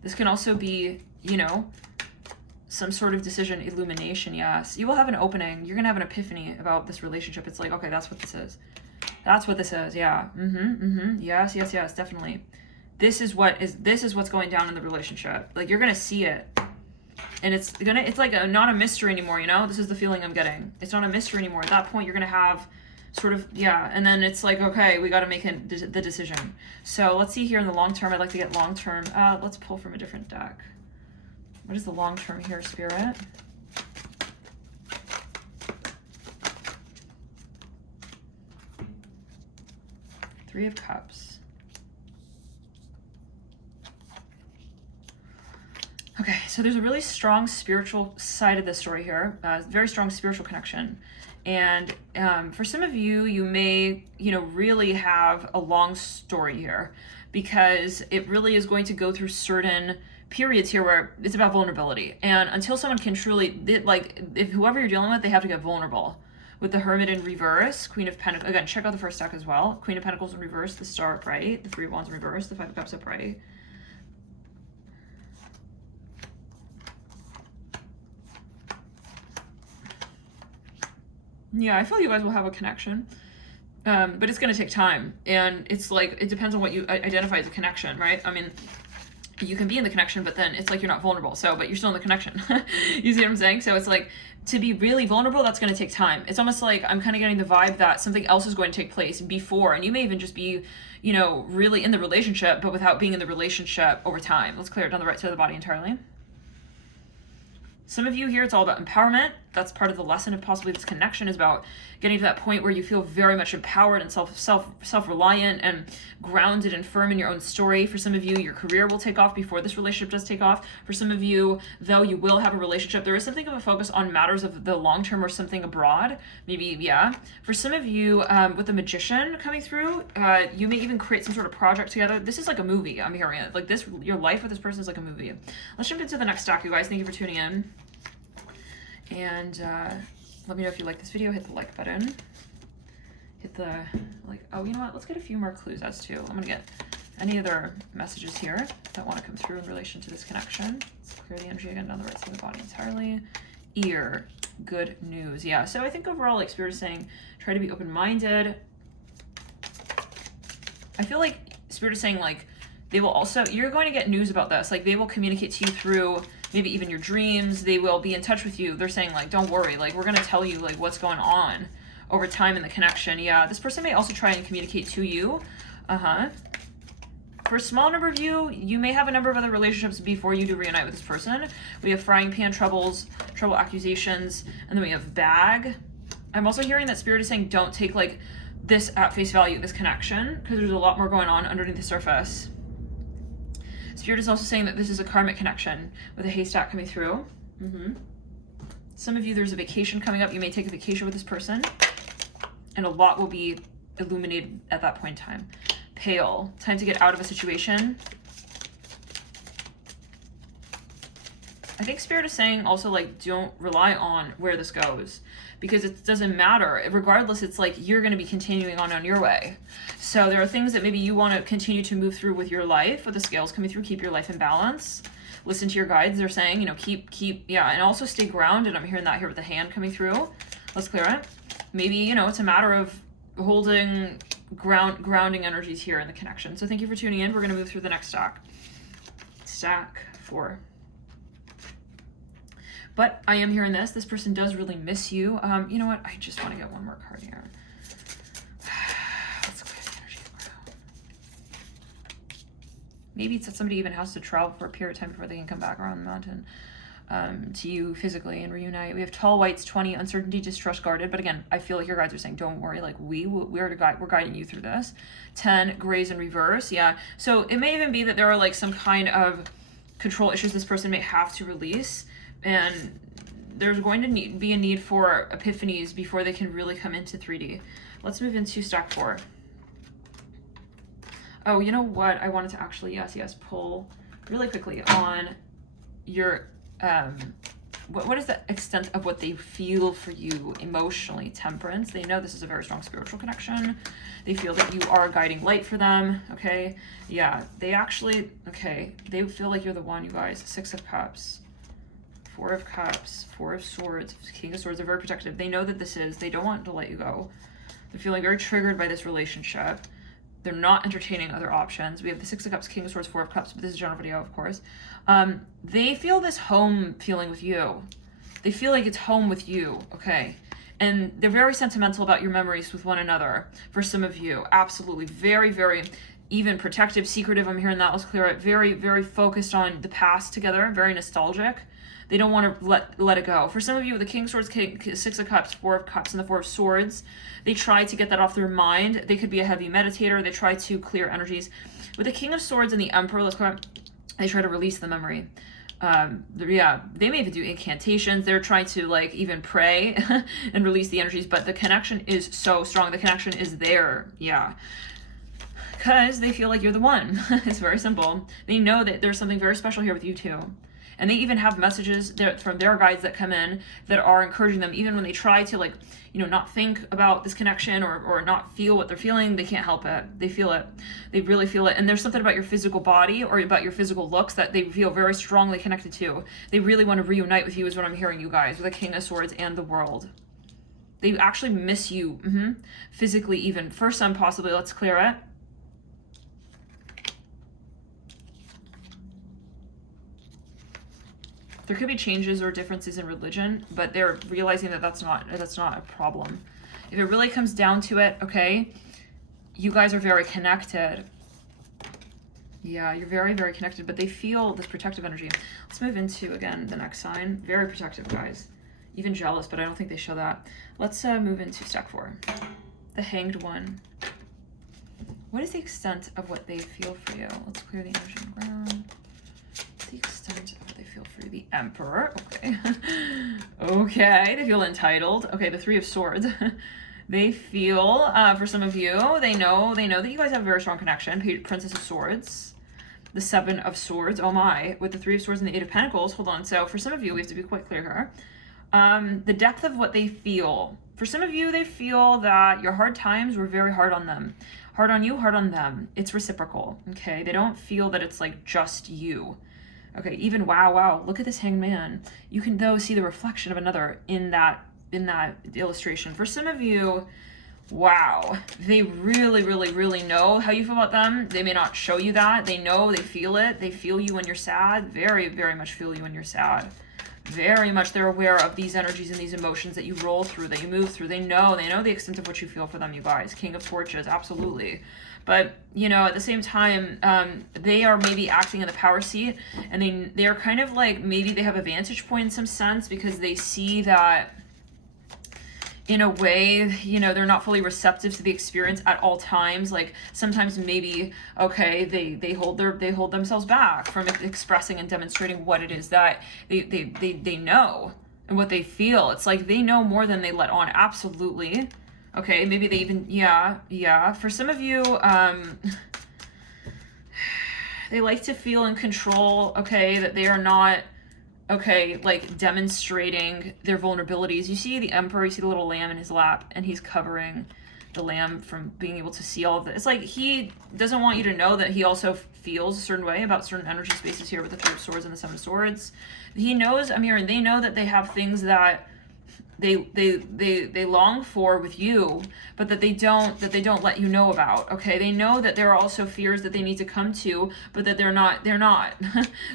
This can also be, you know, some sort of decision, illumination, yes. You will have an opening. You're going to have an epiphany about this relationship. It's like, okay, that's what this is. That's what this is, yeah. Yes, definitely. This is what's going down in the relationship. Like, you're going to see it. And it's like not a mystery anymore, you know? This is the feeling I'm getting. It's not a mystery anymore. At that point, you're going to have sort of, yeah, and then it's like, okay, we got to make the decision. So let's see here in the long term. I'd like to get long term. Let's pull from a different deck. What is the long term here, Spirit? Three of Cups. Okay, so there's a really strong spiritual side of this story here, very strong spiritual connection. And for some of you, you may, you know, really have a long story here because it really is going to go through certain periods here where it's about vulnerability. And until someone can truly, like, if whoever you're dealing with, they have to get vulnerable. With the Hermit in reverse, Queen of Pentacles, again, check out the first deck as well. Queen of Pentacles in reverse, the Star upright, the Three of Wands in reverse, the Five of Cups upright. Yeah, I feel you guys will have a connection. But it's going to take time. And it's like, it depends on what you identify as a connection, right? I mean, you can be in the connection, but then it's like you're not vulnerable. So, but you're still in the connection. You see what I'm saying? So it's like, to be really vulnerable, that's going to take time. It's almost like I'm kind of getting the vibe that something else is going to take place before. And you may even just be, you know, really in the relationship, but without being in the relationship over time. Let's clear it down the right side of the body entirely. Some of you here, it's all about empowerment. That's part of the lesson of possibly this connection, is about getting to that point where you feel very much empowered and self-reliant and grounded and firm in your own story. For some of you, your career will take off before this relationship does take off. For some of you, though, you will have a relationship. There is something of a focus on matters of the long term or something abroad. Maybe, yeah. For some of you, with the Magician coming through, you may even create some sort of project together. This is like a movie, I'm hearing it. Like this, your life with this person is like a movie. Let's jump into the next stack, you guys. Thank you for tuning in. And let me know if you like this video. Hit the like button. Hit the like. Oh, you know what? Let's get a few more clues as to. I'm gonna get any other messages here that want to come through in relation to this connection. Let's clear the energy again down the right side of the body entirely. Ear, good news. Yeah. So I think overall, like Spirit is saying, try to be open-minded. I feel like Spirit is saying like they will also. You're going to get news about this. Like they will communicate to you through maybe even your dreams. They will be in touch with you. They're saying like, don't worry, like we're going to tell you like what's going on over time in the connection. Yeah, this person may also try and communicate to you. For a small number of you, you may have a number of other relationships before you do reunite with this person. We have frying pan troubles, trouble accusations, and then we have bag. I'm also hearing that Spirit is saying don't take like this at face value, this connection, because there's a lot more going on underneath the surface. Spirit is also saying that this is a karmic connection with a haystack coming through. Some of you, there's a vacation coming up. You may take a vacation with this person, and a lot will be illuminated at that point in time. Pale, time to get out of a situation. I think Spirit is saying also like don't rely on where this goes, because it doesn't matter. Regardless, it's like you're going to be continuing on your way. So there are things that maybe you want to continue to move through with your life, with the scales coming through. Keep your life in balance. Listen to your guides. They're saying, you know, keep, yeah, and also stay grounded. I'm hearing that here with the hand coming through. Let's clear it. Maybe, you know, it's a matter of holding grounding energies here in the connection. So thank you for tuning in. We're going to move through the next stack. Stack 4. But I am hearing this. This person does really miss you. You know what? I just want to get one more card here. Let's clear the energy. Maybe it's that somebody even has to travel for a period of time before they can come back around the mountain to you physically and reunite. We have tall whites, 20, uncertainty, distrust, guarded. But again, I feel like your guides are saying, don't worry. Like we're guiding you through this. 10, grays in reverse. Yeah. So it may even be that there are like some kind of control issues this person may have to release. And there's going to be a need for epiphanies before they can really come into 3D. Let's move into stack 4. Oh, you know what? I wanted to actually, yes, pull really quickly on your, what is the extent of what they feel for you emotionally? Temperance. They know this is a very strong spiritual connection. They feel that you are a guiding light for them, okay? Yeah, they actually, okay, they feel like you're the one, you guys. 6 of Cups. 4 of Cups, 4 of Swords, King of Swords. They're very protective. They know that they don't want to let you go. They're feeling very triggered by this relationship. They're not entertaining other options. We have the 6 of Cups, King of Swords, 4 of Cups, but this is a general video, of course. They feel this home feeling with you. They feel like it's home with you, okay? And they're very sentimental about your memories with one another. For some of you, absolutely. Very, very even protective, secretive. I'm hearing that. Let's clear it. Very, very focused on the past together. Very nostalgic. They don't want to let it go. For some of you, with the King of Swords, 6 of Cups, 4 of Cups, and the 4 of Swords, they try to get that off their mind. They could be a heavy meditator. They try to clear energies. With the King of Swords and the Emperor, let's go ahead, they try to release the memory. Yeah, they may even do incantations. They're trying to like even pray and release the energies, but the connection is so strong. The connection is there. Yeah. Because they feel like you're the one. It's very simple. They know that there's something very special here with you too. And they even have messages from their guides that come in that are encouraging them, even when they try to like, you know, not think about this connection or not feel what they're feeling, they can't help it. They feel it. They really feel it. And there's something about your physical body or about your physical looks that they feel very strongly connected to. They really want to reunite with you is what I'm hearing, you guys, with the King of Swords and the World. They actually miss you, physically even. For some, possibly. Let's clear it. There could be changes or differences in religion, but they're realizing that that's not a problem. If it really comes down to it, okay, you guys are very connected. Yeah, you're very, very connected, but they feel this protective energy. Let's move into, again, the next sign. Very protective, guys. Even jealous, but I don't think they show that. Let's move into stack 4. The Hanged One. What is the extent of what they feel for you? Let's clear the energy on the ground. The extent of what they feel for you. The Emperor. Okay. Okay, they feel entitled. Okay, the Three of Swords. They feel, for some of you, they know that you guys have a very strong connection. Princess of Swords. The Seven of Swords. Oh my. With the Three of Swords and the Eight of Pentacles. Hold on. So for some of you, we have to be quite clear here. The depth of what they feel. For some of you, they feel that your hard times were very hard on them. Hard on you, hard on them. It's reciprocal, okay? They don't feel that it's like just you. Okay, even wow, look at this Hanged Man. You can though see the reflection of another in that illustration. For some of you, wow, they really, really, really know how you feel about them. They may not show you that. They know, they feel it. They feel you when you're sad. Very, very much feel you when you're sad. Very much they're aware of these energies and these emotions that you roll through, that you move through. They know the extent of what you feel for them, you guys. King of Torches, absolutely. But, you know, at the same time, they are maybe acting in the power seat, and they're kind of like, maybe they have a vantage point in some sense, because they see that, in a way, you know, they're not fully receptive to the experience at all times. Like sometimes maybe, okay, they hold themselves back from expressing and demonstrating what it is that they know and what they feel. It's like they know more than they let on. Absolutely. Okay, maybe they even, yeah. For some of you, they like to feel in control, okay, that they are not, okay, like demonstrating their vulnerabilities. You see the Emperor, you see the little lamb in his lap, and he's covering the lamb from being able to see all of this. It's like he doesn't want you to know that he also feels a certain way about certain energy spaces here with the Three of Swords and the Seven of Swords. He knows, I'm here, and they know that they have things that they long for with you, but that they don't let you know about. Okay, they know that there are also fears that they need to come to, but that they're not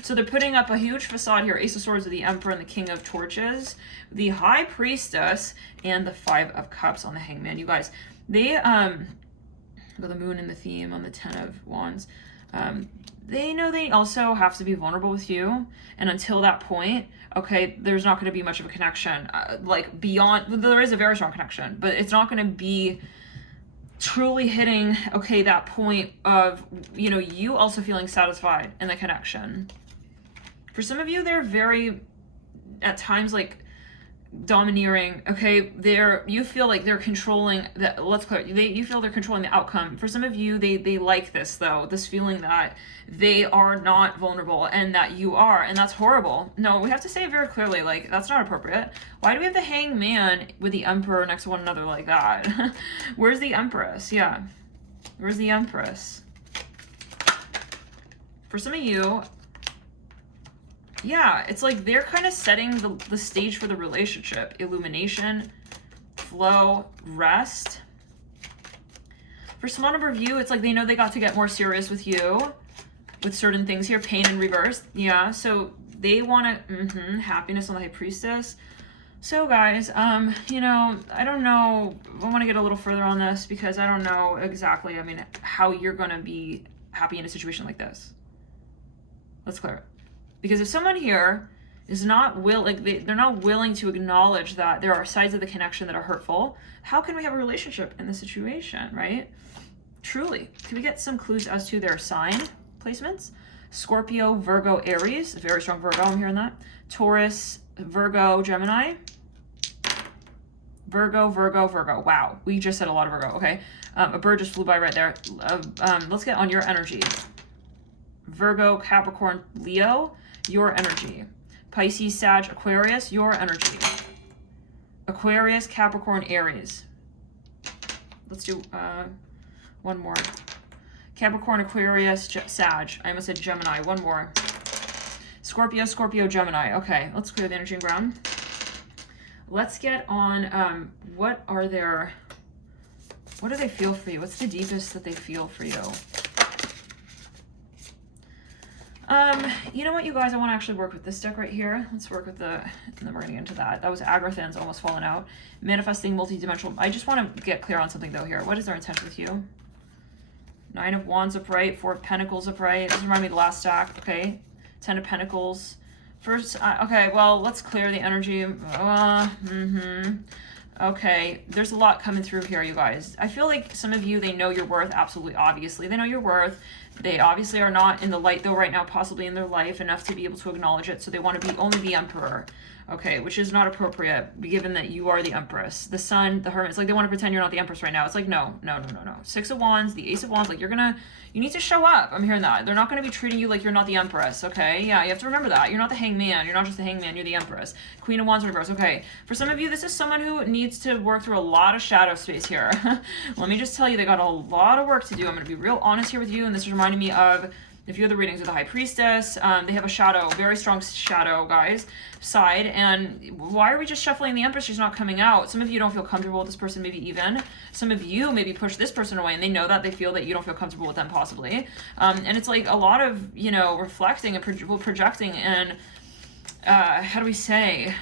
so they're putting up a huge facade here. Ace of Swords with the Emperor and the King of Torches, the High Priestess, and the Five of Cups on the Hangman. You guys, they the Moon in the theme on the Ten of Wands. They know they also have to be vulnerable with you, and until that point, okay, there's not going to be much of a connection. Like beyond, there is a very strong connection, but it's not going to be truly hitting, okay, that point of, you know, you also feeling satisfied in the connection. For some of you, they're very, at times, like domineering. Okay, you feel like they're controlling that. Let's clear. You feel they're controlling the outcome. For some of you, they like this though. This feeling that they are not vulnerable and that you are, and that's horrible. No, we have to say it very clearly. Like that's not appropriate. Why do we have the Hanged Man with the Emperor next to one another like that? Where's the Empress? Yeah, where's the Empress? For some of you, yeah, it's like they're kind of setting the stage for the relationship. Illumination, flow, rest. For small number of you, it's like they know they got to get more serious with you with certain things here. Pain in reverse. Yeah, so they want to, happiness on the High Priestess. So guys, you know, I don't know. I want to get a little further on this because I don't know exactly, I mean, how you're going to be happy in a situation like this. Let's clear it. Because if someone here is not willing, they're not willing to acknowledge that there are sides of the connection that are hurtful, how can we have a relationship in this situation, right? Truly. Can we get some clues as to their sign placements? Scorpio, Virgo, Aries. Very strong Virgo, I'm hearing that. Taurus, Virgo, Gemini. Virgo. Wow, we just said a lot of Virgo, okay? A bird just flew by right there. Let's get on your energy. Virgo, Capricorn, Leo, your energy. Pisces, Sag, Aquarius, your energy. Aquarius, Capricorn, Aries. Let's do one more. Capricorn, Aquarius, Sag. I almost said Gemini. One more. Scorpio, Gemini. Okay, let's clear the energy and ground. Let's get on, what do they feel for you? What's the deepest that they feel for you? You know what, you guys, I want to actually work with this deck right here. Let's work with and then we're going to get into that. That was Agrathan's almost fallen out. Manifesting multi-dimensional. I just want to get clear on something though here. What is their intention with you? 9 of Wands upright, 4 of Pentacles upright. This reminds me of the last stack. Okay. 10 of Pentacles. First, okay, well, let's clear the energy. Okay, there's a lot coming through here, you guys. I feel like some of you, they know your worth, absolutely, obviously. They know your worth. They obviously are not in the light, though, right now, possibly in their life, enough to be able to acknowledge it, so they want to be only the Emperor. Okay, which is not appropriate, given that you are the Empress. The Sun, the Hermit, it's like they want to pretend you're not the Empress right now. It's like, no. 6 of Wands, the Ace of Wands, like you need to show up. I'm hearing that. They're not going to be treating you like you're not the Empress, okay? Yeah, you have to remember that. You're not the Hangman. You're not just the Hangman. You're the Empress. Queen of Wands reverse. Okay, for some of you, this is someone who needs to work through a lot of shadow space here. Let me just tell you, they got a lot of work to do. I'm going to be real honest here with you, and this is reminding me of a few of the readings with the High Priestess. They have a shadow, very strong shadow, guys, side. And why are we just shuffling the Empress? She's not coming out. Some of you don't feel comfortable with this person, maybe even. Some of you maybe push this person away, and they know that. They feel that you don't feel comfortable with them, possibly. And it's like a lot of, reflecting and projecting and, how do we say,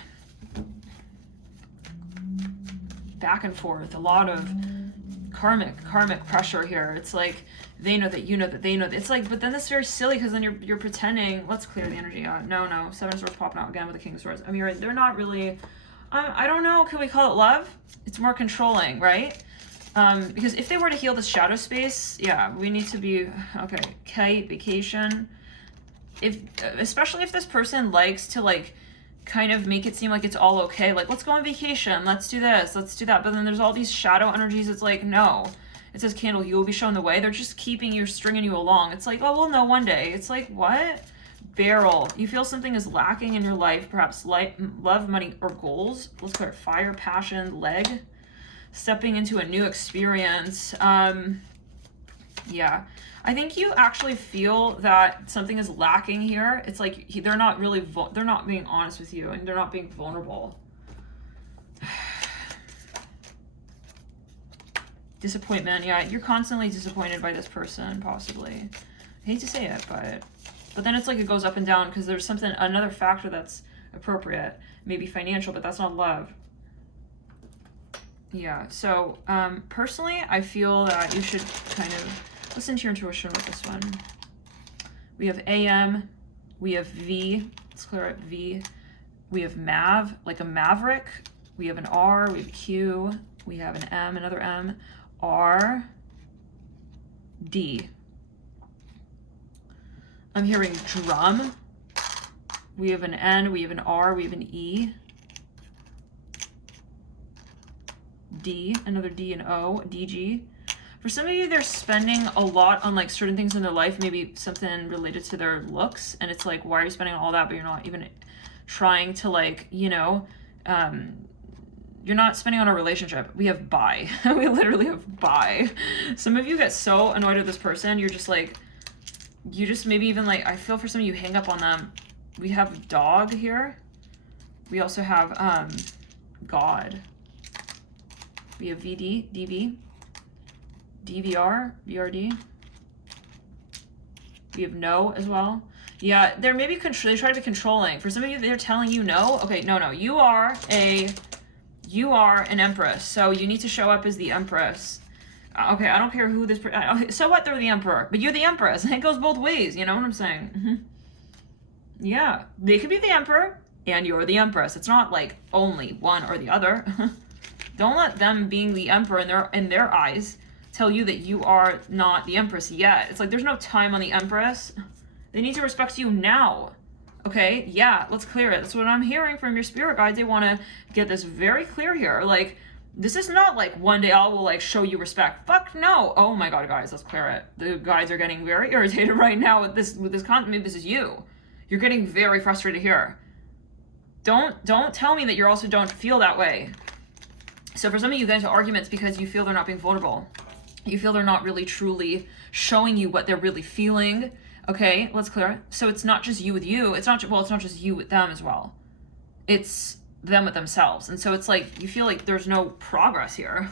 back and forth. A lot of karmic pressure here. It's like, they know that you know that they know that. It's like, but then that's very silly because then you're pretending. Let's clear the energy out. No. 7 of Swords popping out again with the King of Swords. I mean, they're not really, I don't know, can we call it love? It's more controlling, right? Because if they were to heal the shadow space, yeah, we need to be, okay, kite, vacation. Especially if this person likes to like, kind of make it seem like it's all okay. Like, let's go on vacation. Let's do this. Let's do that. But then there's all these shadow energies. It's like, no. It says, Candle, you will be shown the way. They're just keeping you, stringing you along. It's like, oh, we'll know one day. It's like, what? Barrel. You feel something is lacking in your life, perhaps love, money, or goals. Let's clear fire, passion, leg. Stepping into a new experience. Yeah. I think you actually feel that something is lacking here. It's like they're not really, they're not being honest with you, and they're not being vulnerable. Disappointment, yeah, you're constantly disappointed by this person, possibly. I hate to say it, but then it's like it goes up and down because there's another factor that's appropriate, maybe financial, but that's not love. Yeah, so personally, I feel that you should kind of listen to your intuition with this one. We have AM, we have V, let's clear it, V. We have Mav, like a maverick. We have an R, we have a Q, we have an M, another M. R, D. I'm hearing drum. We have an N, we have an R, we have an E. D, another D and O, DG. For some of you, they're spending a lot on like certain things in their life, maybe something related to their looks. And it's like, why are you spending all that, but you're not even trying to like, you're not spending on a relationship. We have buy. We literally have buy. Some of you get so annoyed with this person. You're just like, you just maybe even like, I feel for some of you hang up on them. We have dog here. We also have God. We have VD, DV, DVR, VRD. We have no as well. Yeah, they're maybe they try to be controlling. For some of you, they're telling you no. Okay, no. You are an empress, so you need to show up as the empress. Okay, I don't care who this so what, they're the emperor, but you're the empress. It goes both ways, you know what I'm saying? Mm-hmm. Yeah, they could be the emperor and you're the empress. It's not like only one or the other. Don't let them being the emperor in their eyes tell you that you are not the empress yet. It's like there's no time on the empress. They need to respect you now. Okay, yeah, let's clear it. That's what I'm hearing from your spirit guides. They want to get this very clear here. Like, this is not like one day I will like show you respect. Fuck no. Oh my God, guys, let's clear it. The guys are getting very irritated right now with this content. Maybe this is you. You're getting very frustrated here. Don't tell me that you also don't feel that way. So for some of you, get into arguments because you feel they're not being vulnerable. You feel they're not really truly showing you what they're really feeling. Okay, let's clear it. So it's not just you with you. It's not just you with them as well. It's them with themselves. And so it's like, you feel like there's no progress here.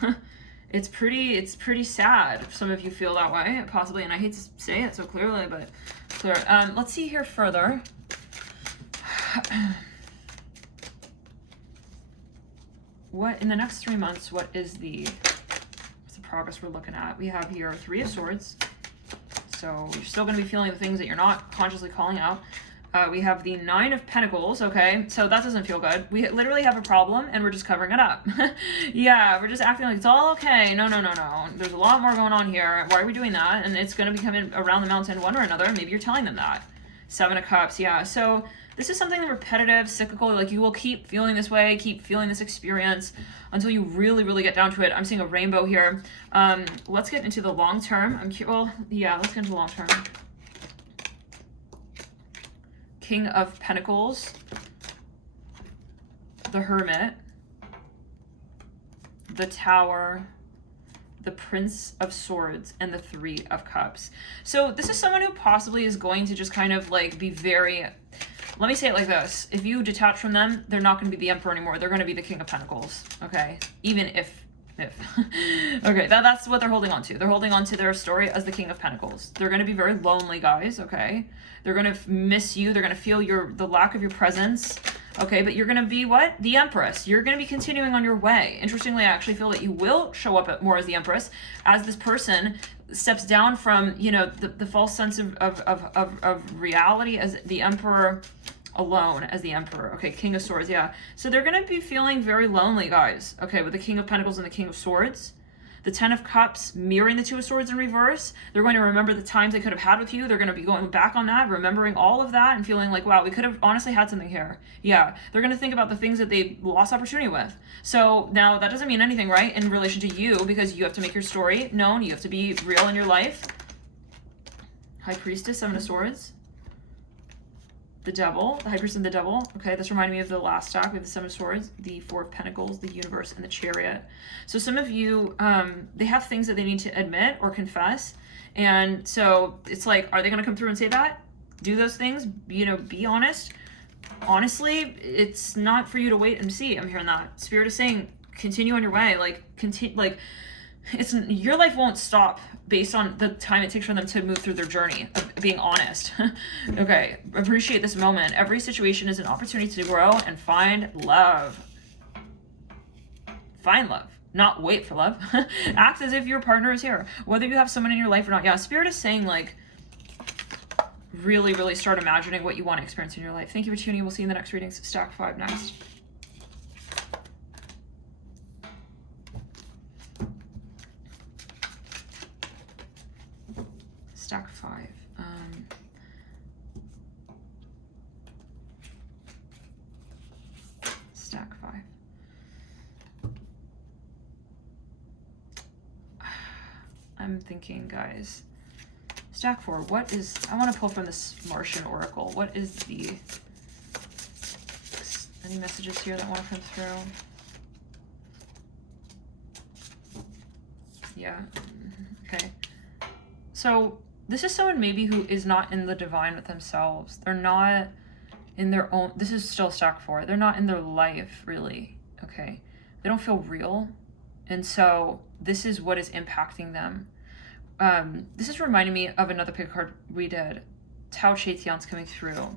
It's pretty sad if some of you feel that way, possibly, and I hate to say it so clearly, but clear. Let's see here further. What, in the next 3 months, what's the progress we're looking at? We have here 3 of Swords. So you're still going to be feeling the things that you're not consciously calling out. We have the 9 of Pentacles, okay? So that doesn't feel good. We literally have a problem, and we're just covering it up. Yeah, we're just acting like it's all okay. No. There's a lot more going on here. Why are we doing that? And it's going to be coming around the mountain one or another. Maybe you're telling them that. 7 of Cups, yeah. So this is something repetitive, cyclical. Like, you will keep feeling this way, keep feeling this experience until you really, really get down to it. I'm seeing a rainbow here. Let's get into the long term. Let's get into the long term. King of Pentacles, the Hermit, the Tower, the Prince of Swords, and the 3 of Cups. So this is someone who possibly is going to just kind of like be very, let me say it like this. If you detach from them, they're not going to be the Emperor anymore. They're going to be the King of Pentacles, okay? Even if. Okay, that's what they're holding on to. They're holding on to their story as the King of Pentacles. They're going to be very lonely, guys, okay? They're going to miss you. They're going to feel the lack of your presence, okay? But you're going to be what? The Empress. You're going to be continuing on your way. Interestingly, I actually feel that you will show up more as the Empress as this person steps down from, you know, the false sense of reality as the Emperor alone, as the Emperor. Okay, King of Swords, yeah. So they're going to be feeling very lonely, guys. Okay, with the King of Pentacles and the King of Swords. The 10 of Cups mirroring the 2 of Swords in reverse. They're going to remember the times they could have had with you. They're going to be going back on that, remembering all of that and feeling like, wow, we could have honestly had something here. Yeah, they're going to think about the things that they lost opportunity with. So now that doesn't mean anything, right, in relation to you, because you have to make your story known. You have to be real in your life. High Priestess, 7 of Swords. The Devil, the High Priest and the Devil. Okay, this reminded me of the last stack. We have the 7 of Swords, the 4 of Pentacles, the Universe, and the Chariot. So some of you, they have things that they need to admit or confess. And so it's like, are they going to come through and say that? Do those things? You know, be honest. Honestly, it's not for you to wait and see. I'm hearing that. Spirit is saying, continue on your way. Like, continue, like, your life won't stop based on the time it takes for them to move through their journey of being honest. Okay, appreciate this moment. Every situation is an opportunity to grow and find love. Find love, not wait for love. Act as if your partner is here, whether you have someone in your life or not. Yeah, Spirit is saying, like, really, really start imagining what you want to experience in your life. Thank you for tuning in. We'll see you in the next readings. Stack 5 next. Stack 5. Stack 5. I'm thinking, guys. Stack 4. What is... I want to pull from this Martian Oracle. What is the... Any messages here that want to come through? Yeah. Okay. So... this is someone maybe who is not in the divine with themselves. They're not in their own... This is still stack 4. They're not in their life, really. Okay. They don't feel real. And so this is what is impacting them. This is reminding me of another pick card we did. Tao Che Tian's coming through.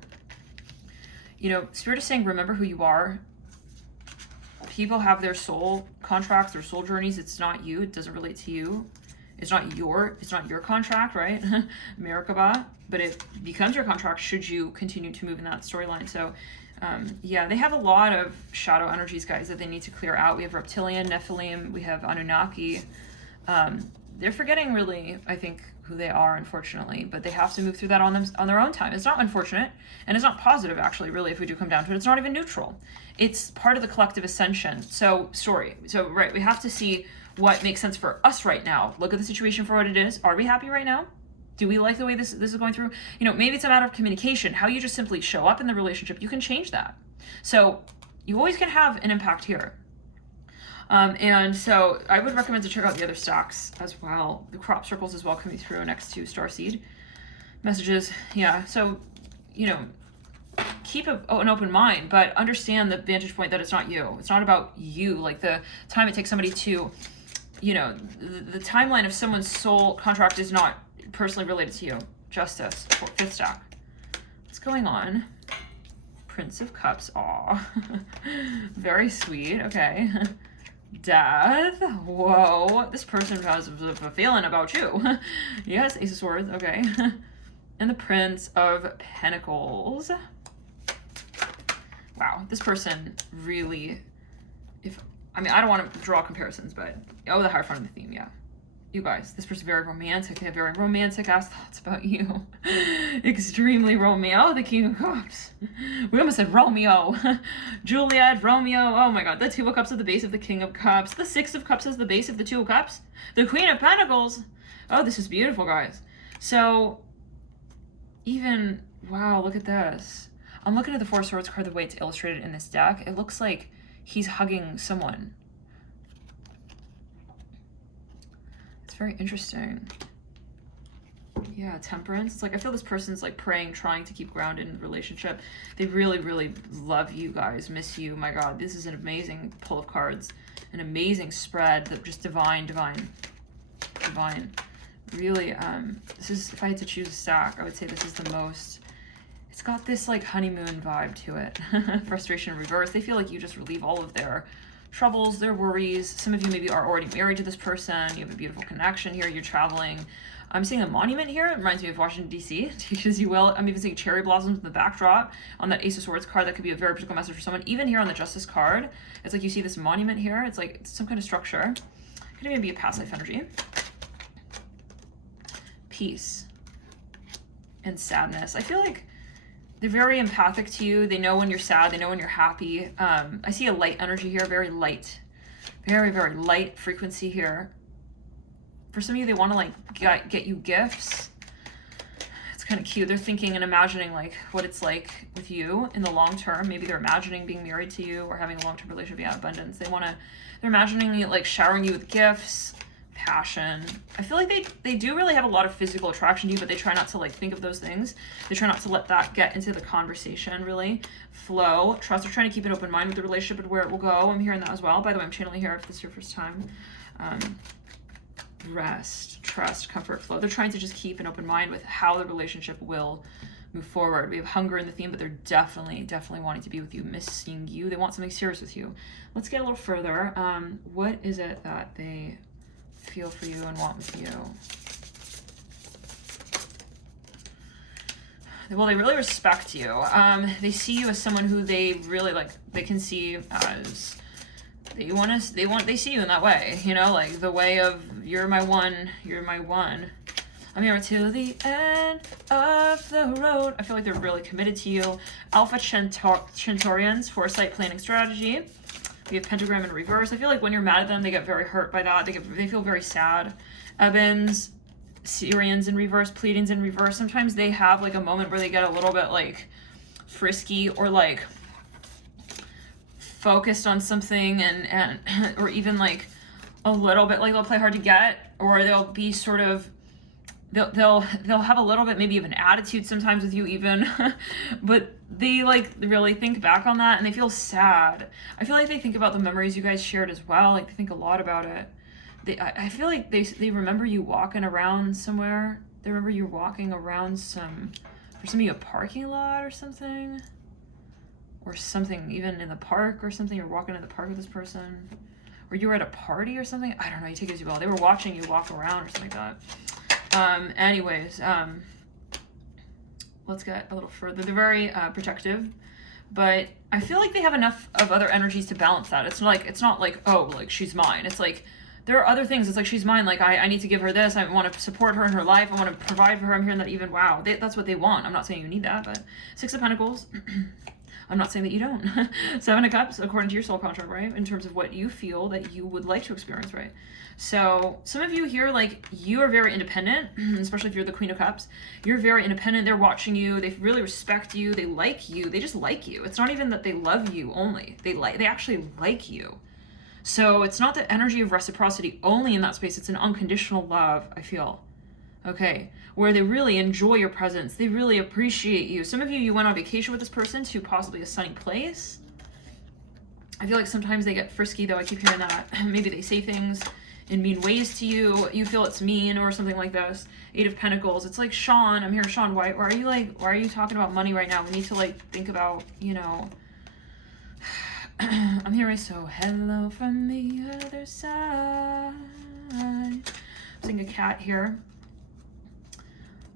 You know, Spirit is saying, remember who you are. People have their soul contracts, their soul journeys. It's not you. It doesn't relate to you. It's not your contract, right? Merkaba, but it becomes your contract should you continue to move in that storyline. So yeah, they have a lot of shadow energies, guys, that they need to clear out. We have Reptilian, Nephilim, we have Anunnaki. They're forgetting really, I think, who they are, unfortunately, but they have to move through that on their own time. It's not unfortunate, and it's not positive, actually, really, if we do come down to it. It's not even neutral. It's part of the collective ascension. So right, we have to see what makes sense for us right now. Look at the situation for what it is. Are we happy right now? Do we like the way this is going through? You know, maybe it's a matter of communication, how you just simply show up in the relationship. You can change that. So you always can have an impact here. And so I would recommend to check out the other stacks as well. The crop circles as well coming through next to Starseed messages. Yeah, so, you know, keep an open mind, but understand the vantage point that it's not you. It's not about you. Like the time it takes somebody to, you know, the timeline of someone's soul contract is not personally related to you. Justice, 5th stack. What's going on? Prince of Cups, aw. Very sweet, okay. Death, whoa. This person has a feeling about you. Yes, Ace of Swords, okay. And the Prince of Pentacles. Wow, this person really, I mean, I don't want to draw comparisons, but, oh, the Hierophant of the theme, yeah. You guys, this person's very romantic. They have very romantic-ass thoughts about you. Extremely Romeo. Oh, the King of Cups. We almost said Romeo. Juliet, Romeo. Oh my god. The 2 of Cups at the base of the King of Cups. The 6 of Cups as the base of the 2 of Cups. The Queen of Pentacles. Oh, this is beautiful, guys. So, even, wow, look at this. I'm looking at the 4 of Swords card the way it's illustrated in this deck. It looks like he's hugging someone. Very interesting. Yeah, Temperance. It's like I feel this person's like praying, trying to keep grounded in the relationship. They really, really love you guys, miss you. My god, this is an amazing pull of cards. An amazing spread that just divine. Really, this is, if I had to choose a stack, I would say this is the most, it's got this like honeymoon vibe to it. Frustration in reverse. They feel like you just relieve all of their troubles, their worries. Some of you maybe are already married to this person. You have a beautiful connection here. You're traveling. I'm seeing a monument here. It reminds me of Washington, D.C. Teach as you will. I'm even seeing cherry blossoms in the backdrop on that Ace of Swords card. That could be a very particular message for someone. Even here on the Justice card, it's like you see this monument here. It's like it's some kind of structure. Could even be a past life energy. Peace and sadness. I feel like they're very empathic to you. They know when you're sad. They know when you're happy. I see a light energy here, very light. Very, very light frequency here. For some of you, they want to like get you gifts. It's kind of cute. They're thinking and imagining like what it's like with you in the long term. Maybe they're imagining being married to you or having a long-term relationship. Yeah, abundance. They're imagining like showering you with gifts, passion. I feel like they do really have a lot of physical attraction to you, but they try not to like think of those things. They try not to let that get into the conversation, really. Flow, trust. They're trying to keep an open mind with the relationship and where it will go. I'm hearing that as well. By the way, I'm channeling here if this is your first time. Rest, trust, comfort, flow. They're trying to just keep an open mind with how the relationship will move forward. We have hunger in the theme, but they're definitely wanting to be with you, missing you. They want something serious with you. Let's get a little further. What is it that they feel for you and want with you? Well, they really respect you. They see you as someone who they really like. They can see as they see you in that way. You know, like the way of you're my one. I'm here till the end of the road. I feel like they're really committed to you. Alpha Centaurians, foresight, planning, strategy. We have pentagram in reverse. I feel like when you're mad at them, they get very hurt by that. They feel very sad. Evans, Syrians in reverse, pleadings in reverse. Sometimes they have like a moment where they get a little bit like frisky or like focused on something and or even like a little bit like they'll play hard to get, or they'll be sort of they'll have a little bit maybe of an attitude sometimes with you even, but they like really think back on that and they feel sad. I feel like they think about the memories you guys shared as well. Like they think a lot about it. I feel like they remember you walking around somewhere. They remember you walking around for some of you a parking lot or something even in the park or something. You're walking in the park with this person, or you were at a party or something. I don't know. You take it as you will. They were watching you walk around or something like that. Anyways, let's get a little further. They're very protective, but I feel like they have enough of other energies to balance that. It's not like, oh, like she's mine. It's like there are other things. It's like she's mine. Like I need to give her this. I want to support her in her life. I want to provide for her. I'm hearing that even, wow, that's what they want. I'm not saying you need that, but 6 of Pentacles. I'm not saying that you don't. 7 of Cups, according to your soul contract, right? In terms of what you feel that you would like to experience, right? So some of you here, like, you are very independent, especially if you're the Queen of Cups. You're very independent. They're watching you. They really respect you. They like you. They just like you. It's not even that they love you only. They actually like you. So it's not the energy of reciprocity only in that space. It's an unconditional love, I feel. Okay, where they really enjoy your presence. They really appreciate you. Some of you, you went on vacation with this person to possibly a sunny place. I feel like sometimes they get frisky, though. I keep hearing that. Maybe they say things in mean ways to you. You feel it's mean or something like this. 8 of Pentacles. It's like, Sean, I'm here, Sean. Why are you talking about money right now? We need to like think about, you know. I'm hearing, so hello from the other side. I'm seeing a cat here.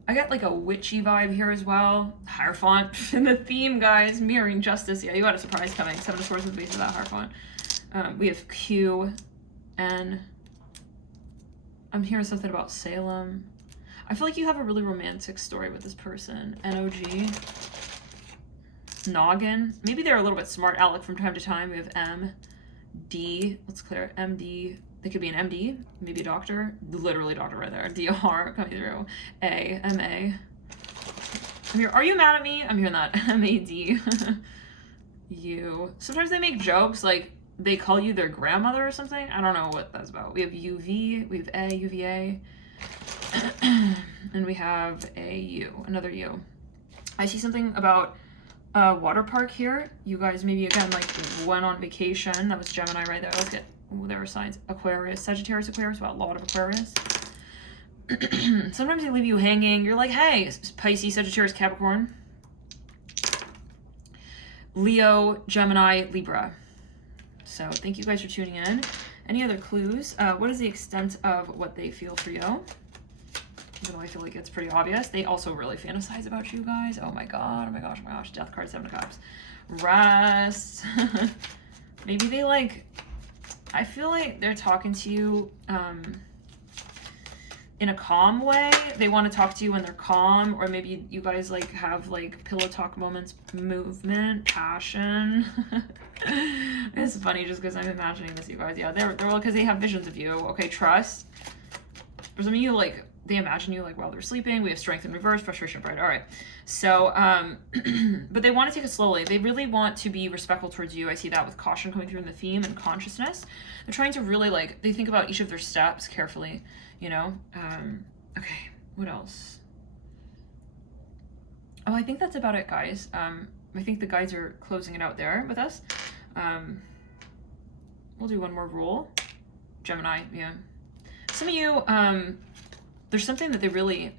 I got like a witchy vibe here as well. Hierophant in the theme, guys. Mirroring justice. Yeah, you had a surprise coming. 7 of Swords at the base of that Hierophant. We have Q, N. I'm hearing something about Salem. I feel like you have a really romantic story with this person. NOG. Noggin. Maybe they're a little bit smart aleck from time to time. We have M, D. Let's clear it. MD. They could be an MD, maybe a doctor, literally doctor right there. DR coming through. A, MA. I'm here. Are you mad at me? I'm hearing that. MAD. U. Sometimes they make jokes like they call you their grandmother or something. I don't know what that's about. We have UV, we have A, UVA, and we have a U, another U. I see something about a water park here. You guys maybe again like went on vacation. That was Gemini right there. Let's get. Ooh, there are signs. Aquarius, Sagittarius, Aquarius. Well, a lot of Aquarius. Sometimes they leave you hanging. You're like, hey, Pisces, Sagittarius, Capricorn. Leo, Gemini, Libra. So thank you guys for tuning in. Any other clues? What is the extent of what they feel for you? Even though I feel like it's pretty obvious. They also really fantasize about you guys. Oh my god, oh my gosh, oh my gosh. Death card, 7 of Cups. Rest. Maybe they like... I feel like they're talking to you in a calm way. They want to talk to you when they're calm, or maybe you guys like have like pillow talk moments, movement, passion. It's funny just because I'm imagining this, you guys. Yeah, they're because they have visions of you. Okay, trust. For some of you, like they imagine you like while they're sleeping. We have strength in reverse, frustration bright. All right. So, but they want to take it slowly. They really want to be respectful towards you. I see that with caution coming through in the theme and consciousness. They're trying to really like, they think about each of their steps carefully, you know? Okay, what else? Oh, I think that's about it, guys. I think the guides are closing it out there with us. We'll do one more rule. Gemini, yeah. Some of you, there's something that they really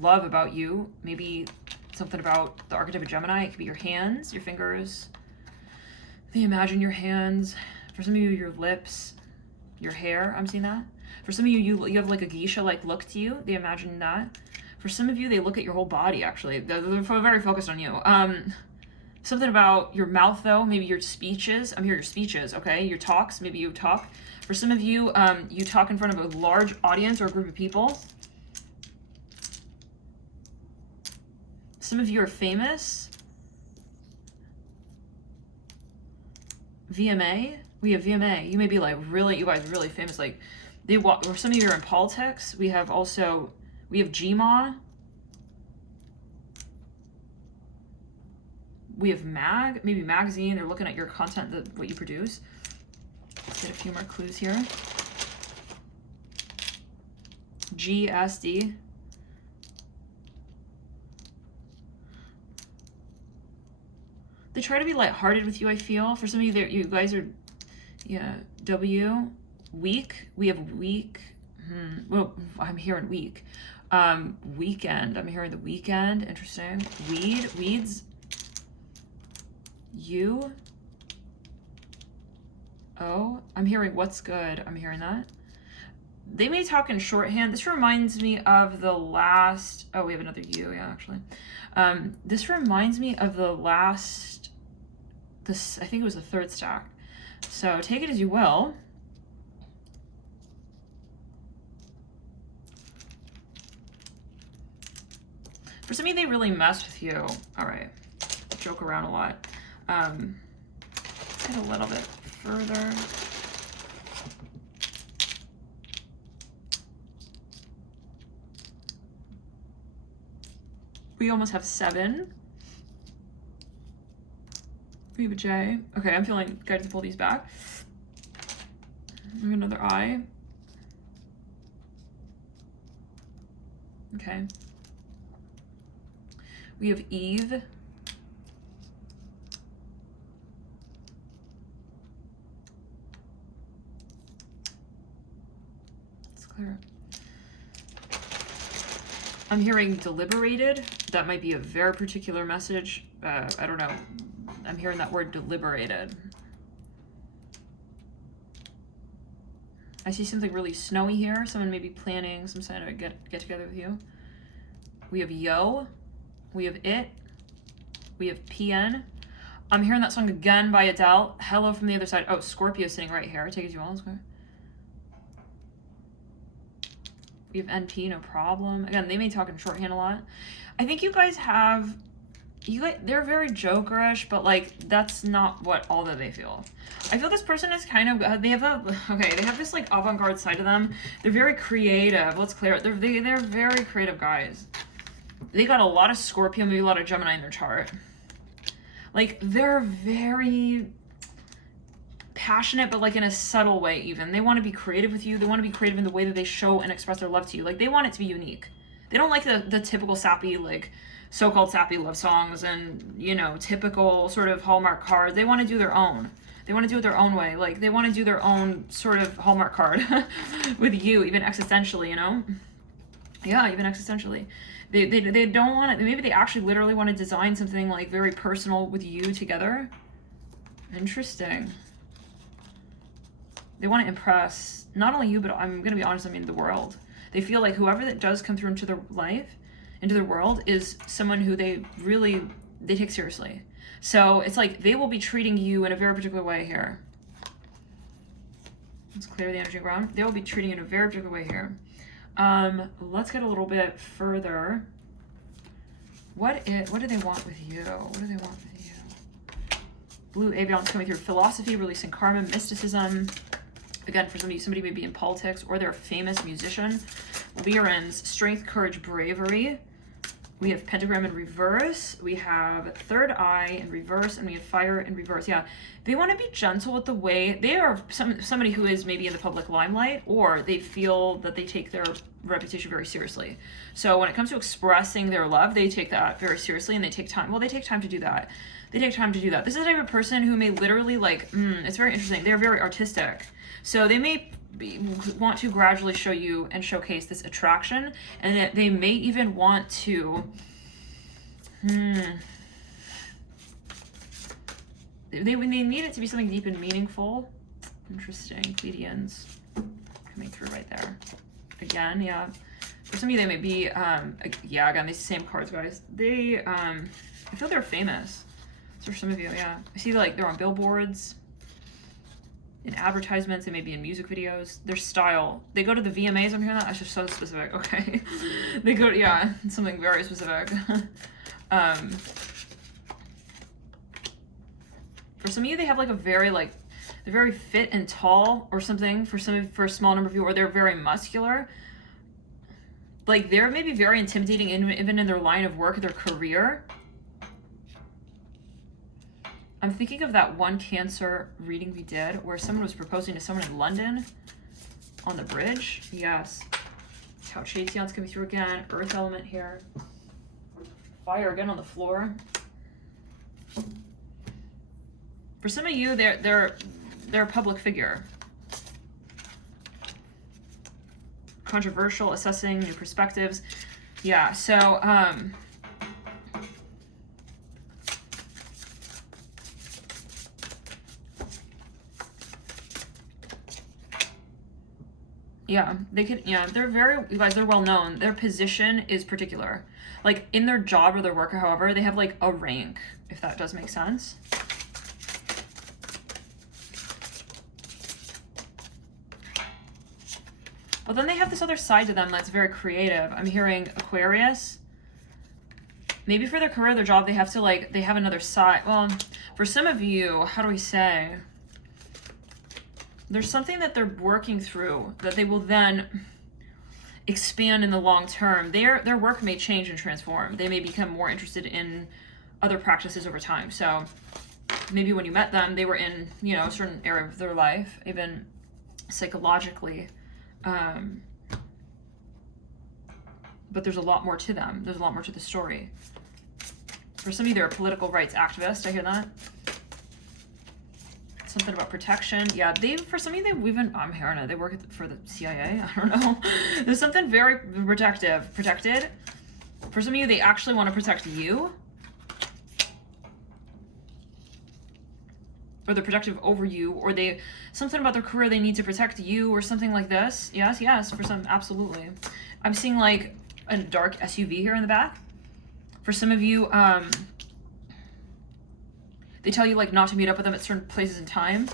love about you. Maybe something about the archetype of Gemini. It could be your hands, your fingers. They imagine your hands. For some of you, your lips, your hair. I'm seeing that. For some of you, you have like a geisha-like look to you. They imagine that. For some of you, they look at your whole body, actually. They're very focused on you. Something about your mouth, though. Maybe your speeches. I'm here, your speeches, okay? Your talks. Maybe you talk. For some of you, you talk in front of a large audience or a group of people. Some of you are famous. VMA. We have VMA. You may be like really, you guys really famous. Like they walk, or some of you are in politics. We have GMA. We have maybe magazine. They're looking at your content, what you produce. Let's get a few more clues here. GSD. They try to be lighthearted with you, I feel. For some of you, you guys are, yeah, W. Week. We have week. Well, I'm hearing week. Weekend. I'm hearing the weekend. Interesting. Weeds. You. Oh, I'm hearing what's good. I'm hearing that. They may talk in shorthand. This reminds me of the last... Oh, we have another U, yeah, actually. This reminds me of the last... I think it was the third stack. So take it as you will. For some of you, they really mess with you. All right. Joke around a lot. Let's get a little bit further. We almost have 7. We have a J. Okay, I'm feeling good to pull these back. We have another I. Okay. We have Eve. Let's clear it. I'm hearing deliberated. That might be a very particular message. I don't know. I'm hearing that word deliberated. I see something really snowy here. Someone may be planning some kind of get together with you. We have Yo. We have It. We have PN. I'm hearing that song again by Adele. Hello from the Other Side. Oh, Scorpio sitting right here. Take it as you want. We have NP, no problem. Again, they may talk in shorthand a lot. I think you guys have, they're very jokerish, but like that's not what all that they feel. I feel this person is kind of, they have this like avant-garde side to them. They're very creative. Let's clear it. They're very creative guys. They got a lot of Scorpio, maybe a lot of Gemini in their chart. Like they're very passionate, but like in a subtle way even. They want to be creative with you. They want to be creative in the way that they show and express their love to you. Like they want it to be unique. They don't like the typical sappy, like so-called sappy love songs and, you know, typical sort of Hallmark cards. They want to do their own. They want to do it their own way. Like they want to do their own sort of Hallmark card with you, even existentially, you know? Yeah, even existentially. They don't want it. Maybe they actually literally want to design something like very personal with you together. Interesting. They want to impress not only you, but I'm going to be honest, I mean the world. They feel like whoever that does come through into their life, into their world, is someone who they take seriously. So it's like they will be treating you in a very particular way here. Let's clear the energy ground. They will be treating you in a very particular way here. Let's get a little bit further. What do they want with you? What do they want with you? Blue Avian's coming through. Philosophy, releasing karma, mysticism. Again, for somebody may be in politics or they're a famous musician. Lyrans, strength, courage, bravery. We have pentagram in reverse. We have third eye in reverse, and we have fire in reverse. Yeah, they want to be gentle with the way they are. Somebody who is maybe in the public limelight, or they feel that they take their reputation very seriously. So when it comes to expressing their love, they take that very seriously, and they take time. Well, they take time to do that. They take time to do that. This is the type of person who may literally it's very interesting. They're very artistic. So they may want to gradually show you and showcase this attraction, and that they may even want to they need it to be something deep and meaningful. Interesting. Pleiadians coming through right there again. Yeah, for some of you they may be again, these same cards, guys. They I feel they're famous. So for some of you, yeah, I see like they're on billboards, in advertisements, they may be in music videos. Their style, they go to the VMAs. I'm hearing that. That's just so specific. Okay, they go to, yeah, something very specific. For some of you, they have like a very they're very fit and tall or something. For a small number of you, or they're very muscular. Like they're maybe very intimidating, even in their line of work, their career. I'm thinking of that one Cancer reading we did where someone was proposing to someone in London on the bridge. Yes. Tau Chation's coming through again. Earth element here. Fire again on the floor. For some of you, they're a public figure. Controversial, assessing new perspectives. Yeah, so yeah, they could, yeah, they're very, you guys, they're well known. Their position is particular. Like in their job or their work, however, they have like a rank, if that does make sense. But then they have this other side to them that's very creative. I'm hearing Aquarius. Maybe for their career, their job, they have to they have another side. Well, for some of you, how do we say? There's something that they're working through that they will then expand in the long term. Their work may change and transform. They may become more interested in other practices over time. So maybe when you met them, they were in, a certain area of their life, even psychologically. but there's a lot more to them. There's a lot more to the story. For some of you, they're a political rights activist. I hear that. Something about protection. Yeah, for some of you, I'm hearing it. They work for the CIA. I don't know. There's something very protected. For some of you, they actually want to protect you. Or they're protective over you, or something about their career, they need to protect you, or something like this. Yes, for some, absolutely. I'm seeing like a dark SUV here in the back. For some of you, they tell you like not to meet up with them at certain places and time.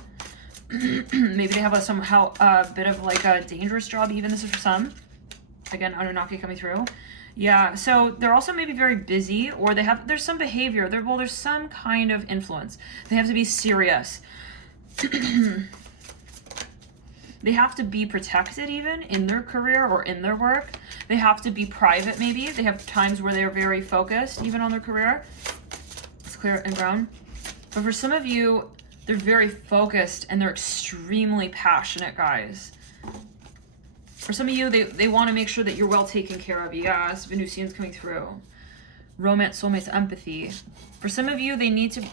Maybe they have a bit of like a dangerous job, even. This is for some. Again, Anunnaki coming through. Yeah, so they're also maybe very busy, or there's some behavior. There's some kind of influence. They have to be serious. They have to be protected even in their career or in their work. They have to be private maybe. They have times where they're very focused even on their career. It's clear and brown. But for some of you, they're very focused and they're extremely passionate, guys. For some of you, they want to make sure that you're well taken care of. Yes, Venusians coming through. Romance, soulmates, empathy. For some of you, they need to...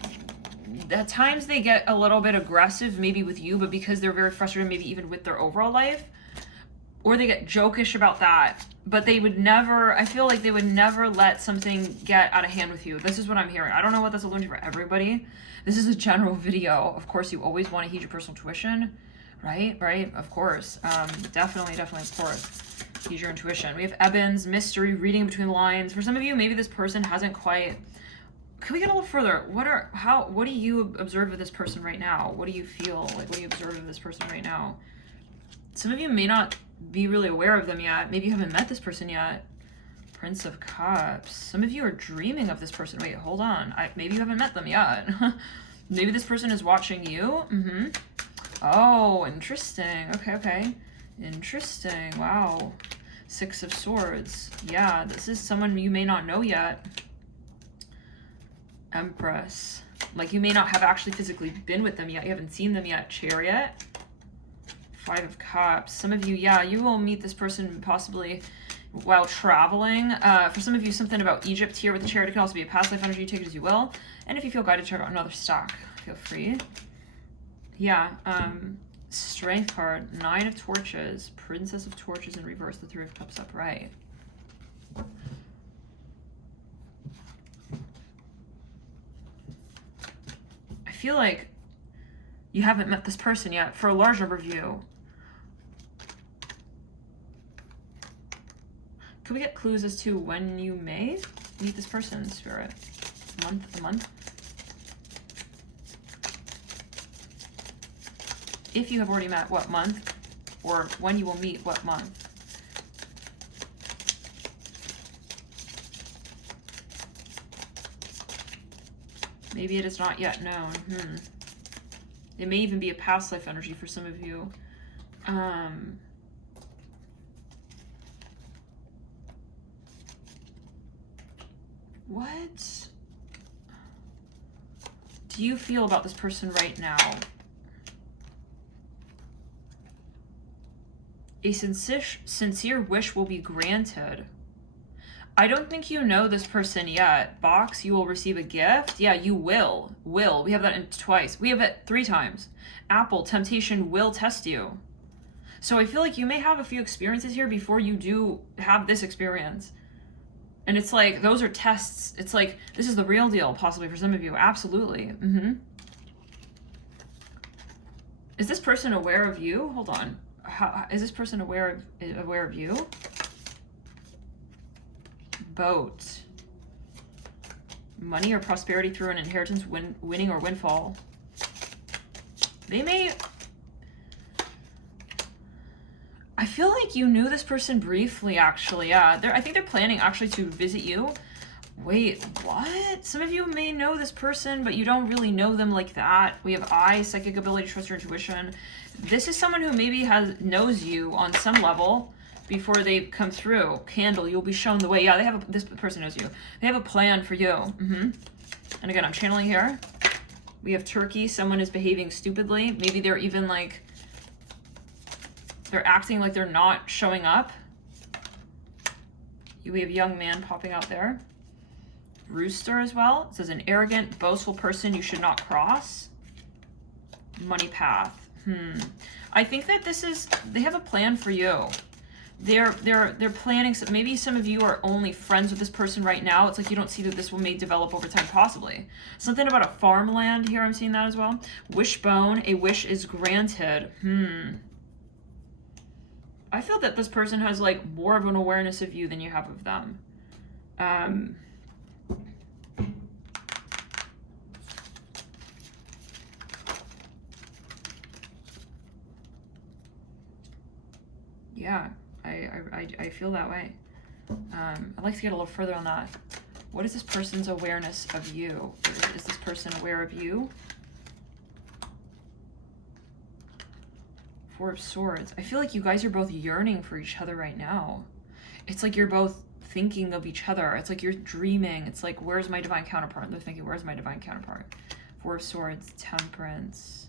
At times they get a little bit aggressive, maybe with you, but because they're very frustrated, maybe even with their overall life. Or they get jokish about that. But they would never... I feel like they would never let something get out of hand with you. This is what I'm hearing. I don't know what that's alluding to for everybody. This is a general video. Of course, you always want to heed your personal intuition. Right, of course. Definitely, of course. Use your intuition. We have Ebbins, mystery, reading between the lines. For some of you, maybe this person hasn't quite... Can we get a little further? What do you observe of this person right now? What do you feel? Like, what do you observe of this person right now? Some of you may not be really aware of them yet. Maybe you haven't met this person yet. Prince of Cups. Some of you are dreaming of this person. Wait, hold on. Maybe you haven't met them yet. Maybe this person is watching you. Oh, interesting. Okay. Interesting. Wow. Six of Swords. Yeah, this is someone you may not know yet. Empress. Like, you may not have actually physically been with them yet. You haven't seen them yet. Chariot. Five of Cups. Some of you, yeah, you will meet this person possibly while traveling. For some of you, something about Egypt here with the Chariot. It can also be a past life energy. Take it as you will. And if you feel guided to check out another stack, feel free. Yeah, Strength card, Nine of Torches, Princess of Torches in reverse, the Three of Cups upright. I feel like you haven't met this person yet for a large number of you. Could we get clues as to when you may meet this person, Spirit? A month? If you have already met, what month? Or when you will meet, what month? Maybe it is not yet known. It may even be a past life energy for some of you. What do you feel about this person right now? A sincere wish will be granted. I don't think you know this person yet. Box, you will receive a gift. Yeah, you will. Will. We have that in twice. We have it 3 times. Apple, temptation will test you. So I feel like you may have a few experiences here before you do have this experience. And it's like, those are tests. It's like, this is the real deal, possibly for some of you. Absolutely. Is this person aware of you? Hold on. Is this person aware of you? Boat. Money or prosperity through an inheritance, winning or windfall. They may... I feel like you knew this person briefly, actually. Yeah, I think they're planning actually to visit you. Wait, what? Some of you may know this person, but you don't really know them like that. We have eye, psychic ability, trust your intuition. This is someone who maybe knows you on some level before they come through. Candle, you'll be shown the way. Yeah, this person knows you. They have a plan for you. And again, I'm channeling here. We have Turkey. Someone is behaving stupidly. Maybe they're even like, they're acting like they're not showing up. We have young man popping out there. Rooster as well. It says an arrogant, boastful person you should not cross. Money path. I think that they have a plan for you. They're planning. Maybe some of you are only friends with this person right now. It's like you don't see that this may develop over time, possibly. Something about a farmland here. I'm seeing that as well. Wishbone. A wish is granted. I feel that this person has like more of an awareness of you than you have of them. Yeah, I feel that way. I'd like to get a little further on that. What is this person's awareness of you? Is this person aware of you? Four of Swords. I feel like you guys are both yearning for each other right now. It's like you're both thinking of each other. It's like you're dreaming. It's like, where's my divine counterpart? And they're thinking, where's my divine counterpart? Four of Swords, Temperance.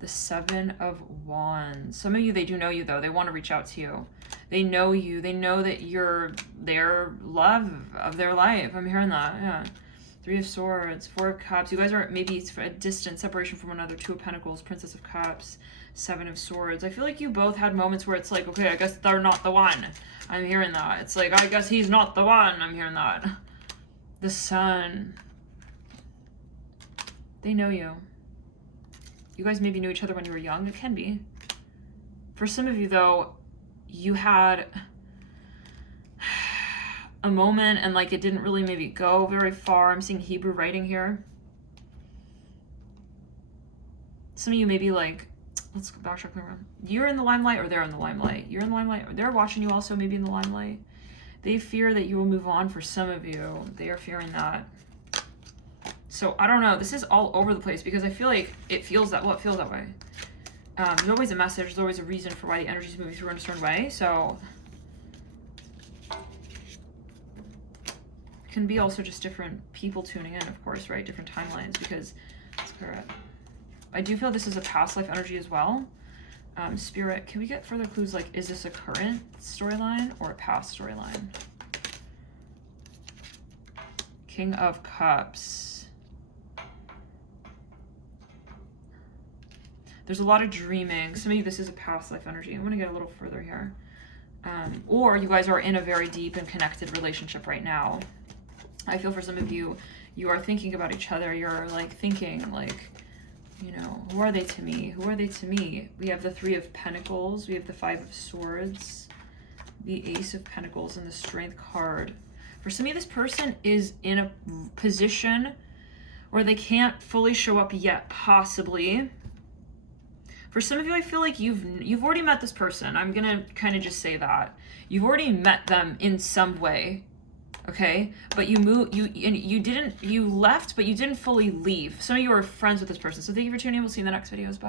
The Seven of Wands. Some of you, they do know you though. They want to reach out to you. They know you. They know that you're their love of their life. I'm hearing that. Yeah. Three of Swords, Four of Cups. You guys are maybe it's a distant separation from one another. Two of Pentacles, Princess of Cups, Seven of Swords. I feel like you both had moments where it's like, okay, I guess they're not the one. I'm hearing that. It's like, I guess he's not the one. I'm hearing that. The Sun. They know you. You guys maybe knew each other when you were young. It can be. For some of you, though, you had a moment and like it didn't really maybe go very far. I'm seeing Hebrew writing here. Some of you maybe like, let's go backtrack around. You're in the limelight or they're in the limelight. You're in the limelight or they're watching you also maybe in the limelight. They fear that you will move on for some of you. They are fearing that. So I don't know. This is all over the place because I feel like it feels that way. There's always a message. There's always a reason for why the energy is moving through in a certain way. So it can be also just different people tuning in, of course, right? Different timelines because let's clear it. I do feel this is a past life energy as well. Spirit, can we get further clues? Like, is this a current storyline or a past storyline? King of Cups. There's a lot of dreaming. Some of you, this is a past life energy. I'm going to get a little further here. Or you guys are in a very deep and connected relationship right now. I feel for some of you, you are thinking about each other. You're like thinking like, you know, who are they to me? Who are they to me? We have the Three of Pentacles. We have the Five of Swords, the Ace of Pentacles, and the Strength card. For some of you, this person is in a position where they can't fully show up yet, possibly. For some of you, I feel like you've already met this person. I'm gonna kind of just say that. You've already met them in some way, okay? But you left, but you didn't fully leave. Some of you are friends with this person. So thank you for tuning in. We'll see you in the next videos. Bye.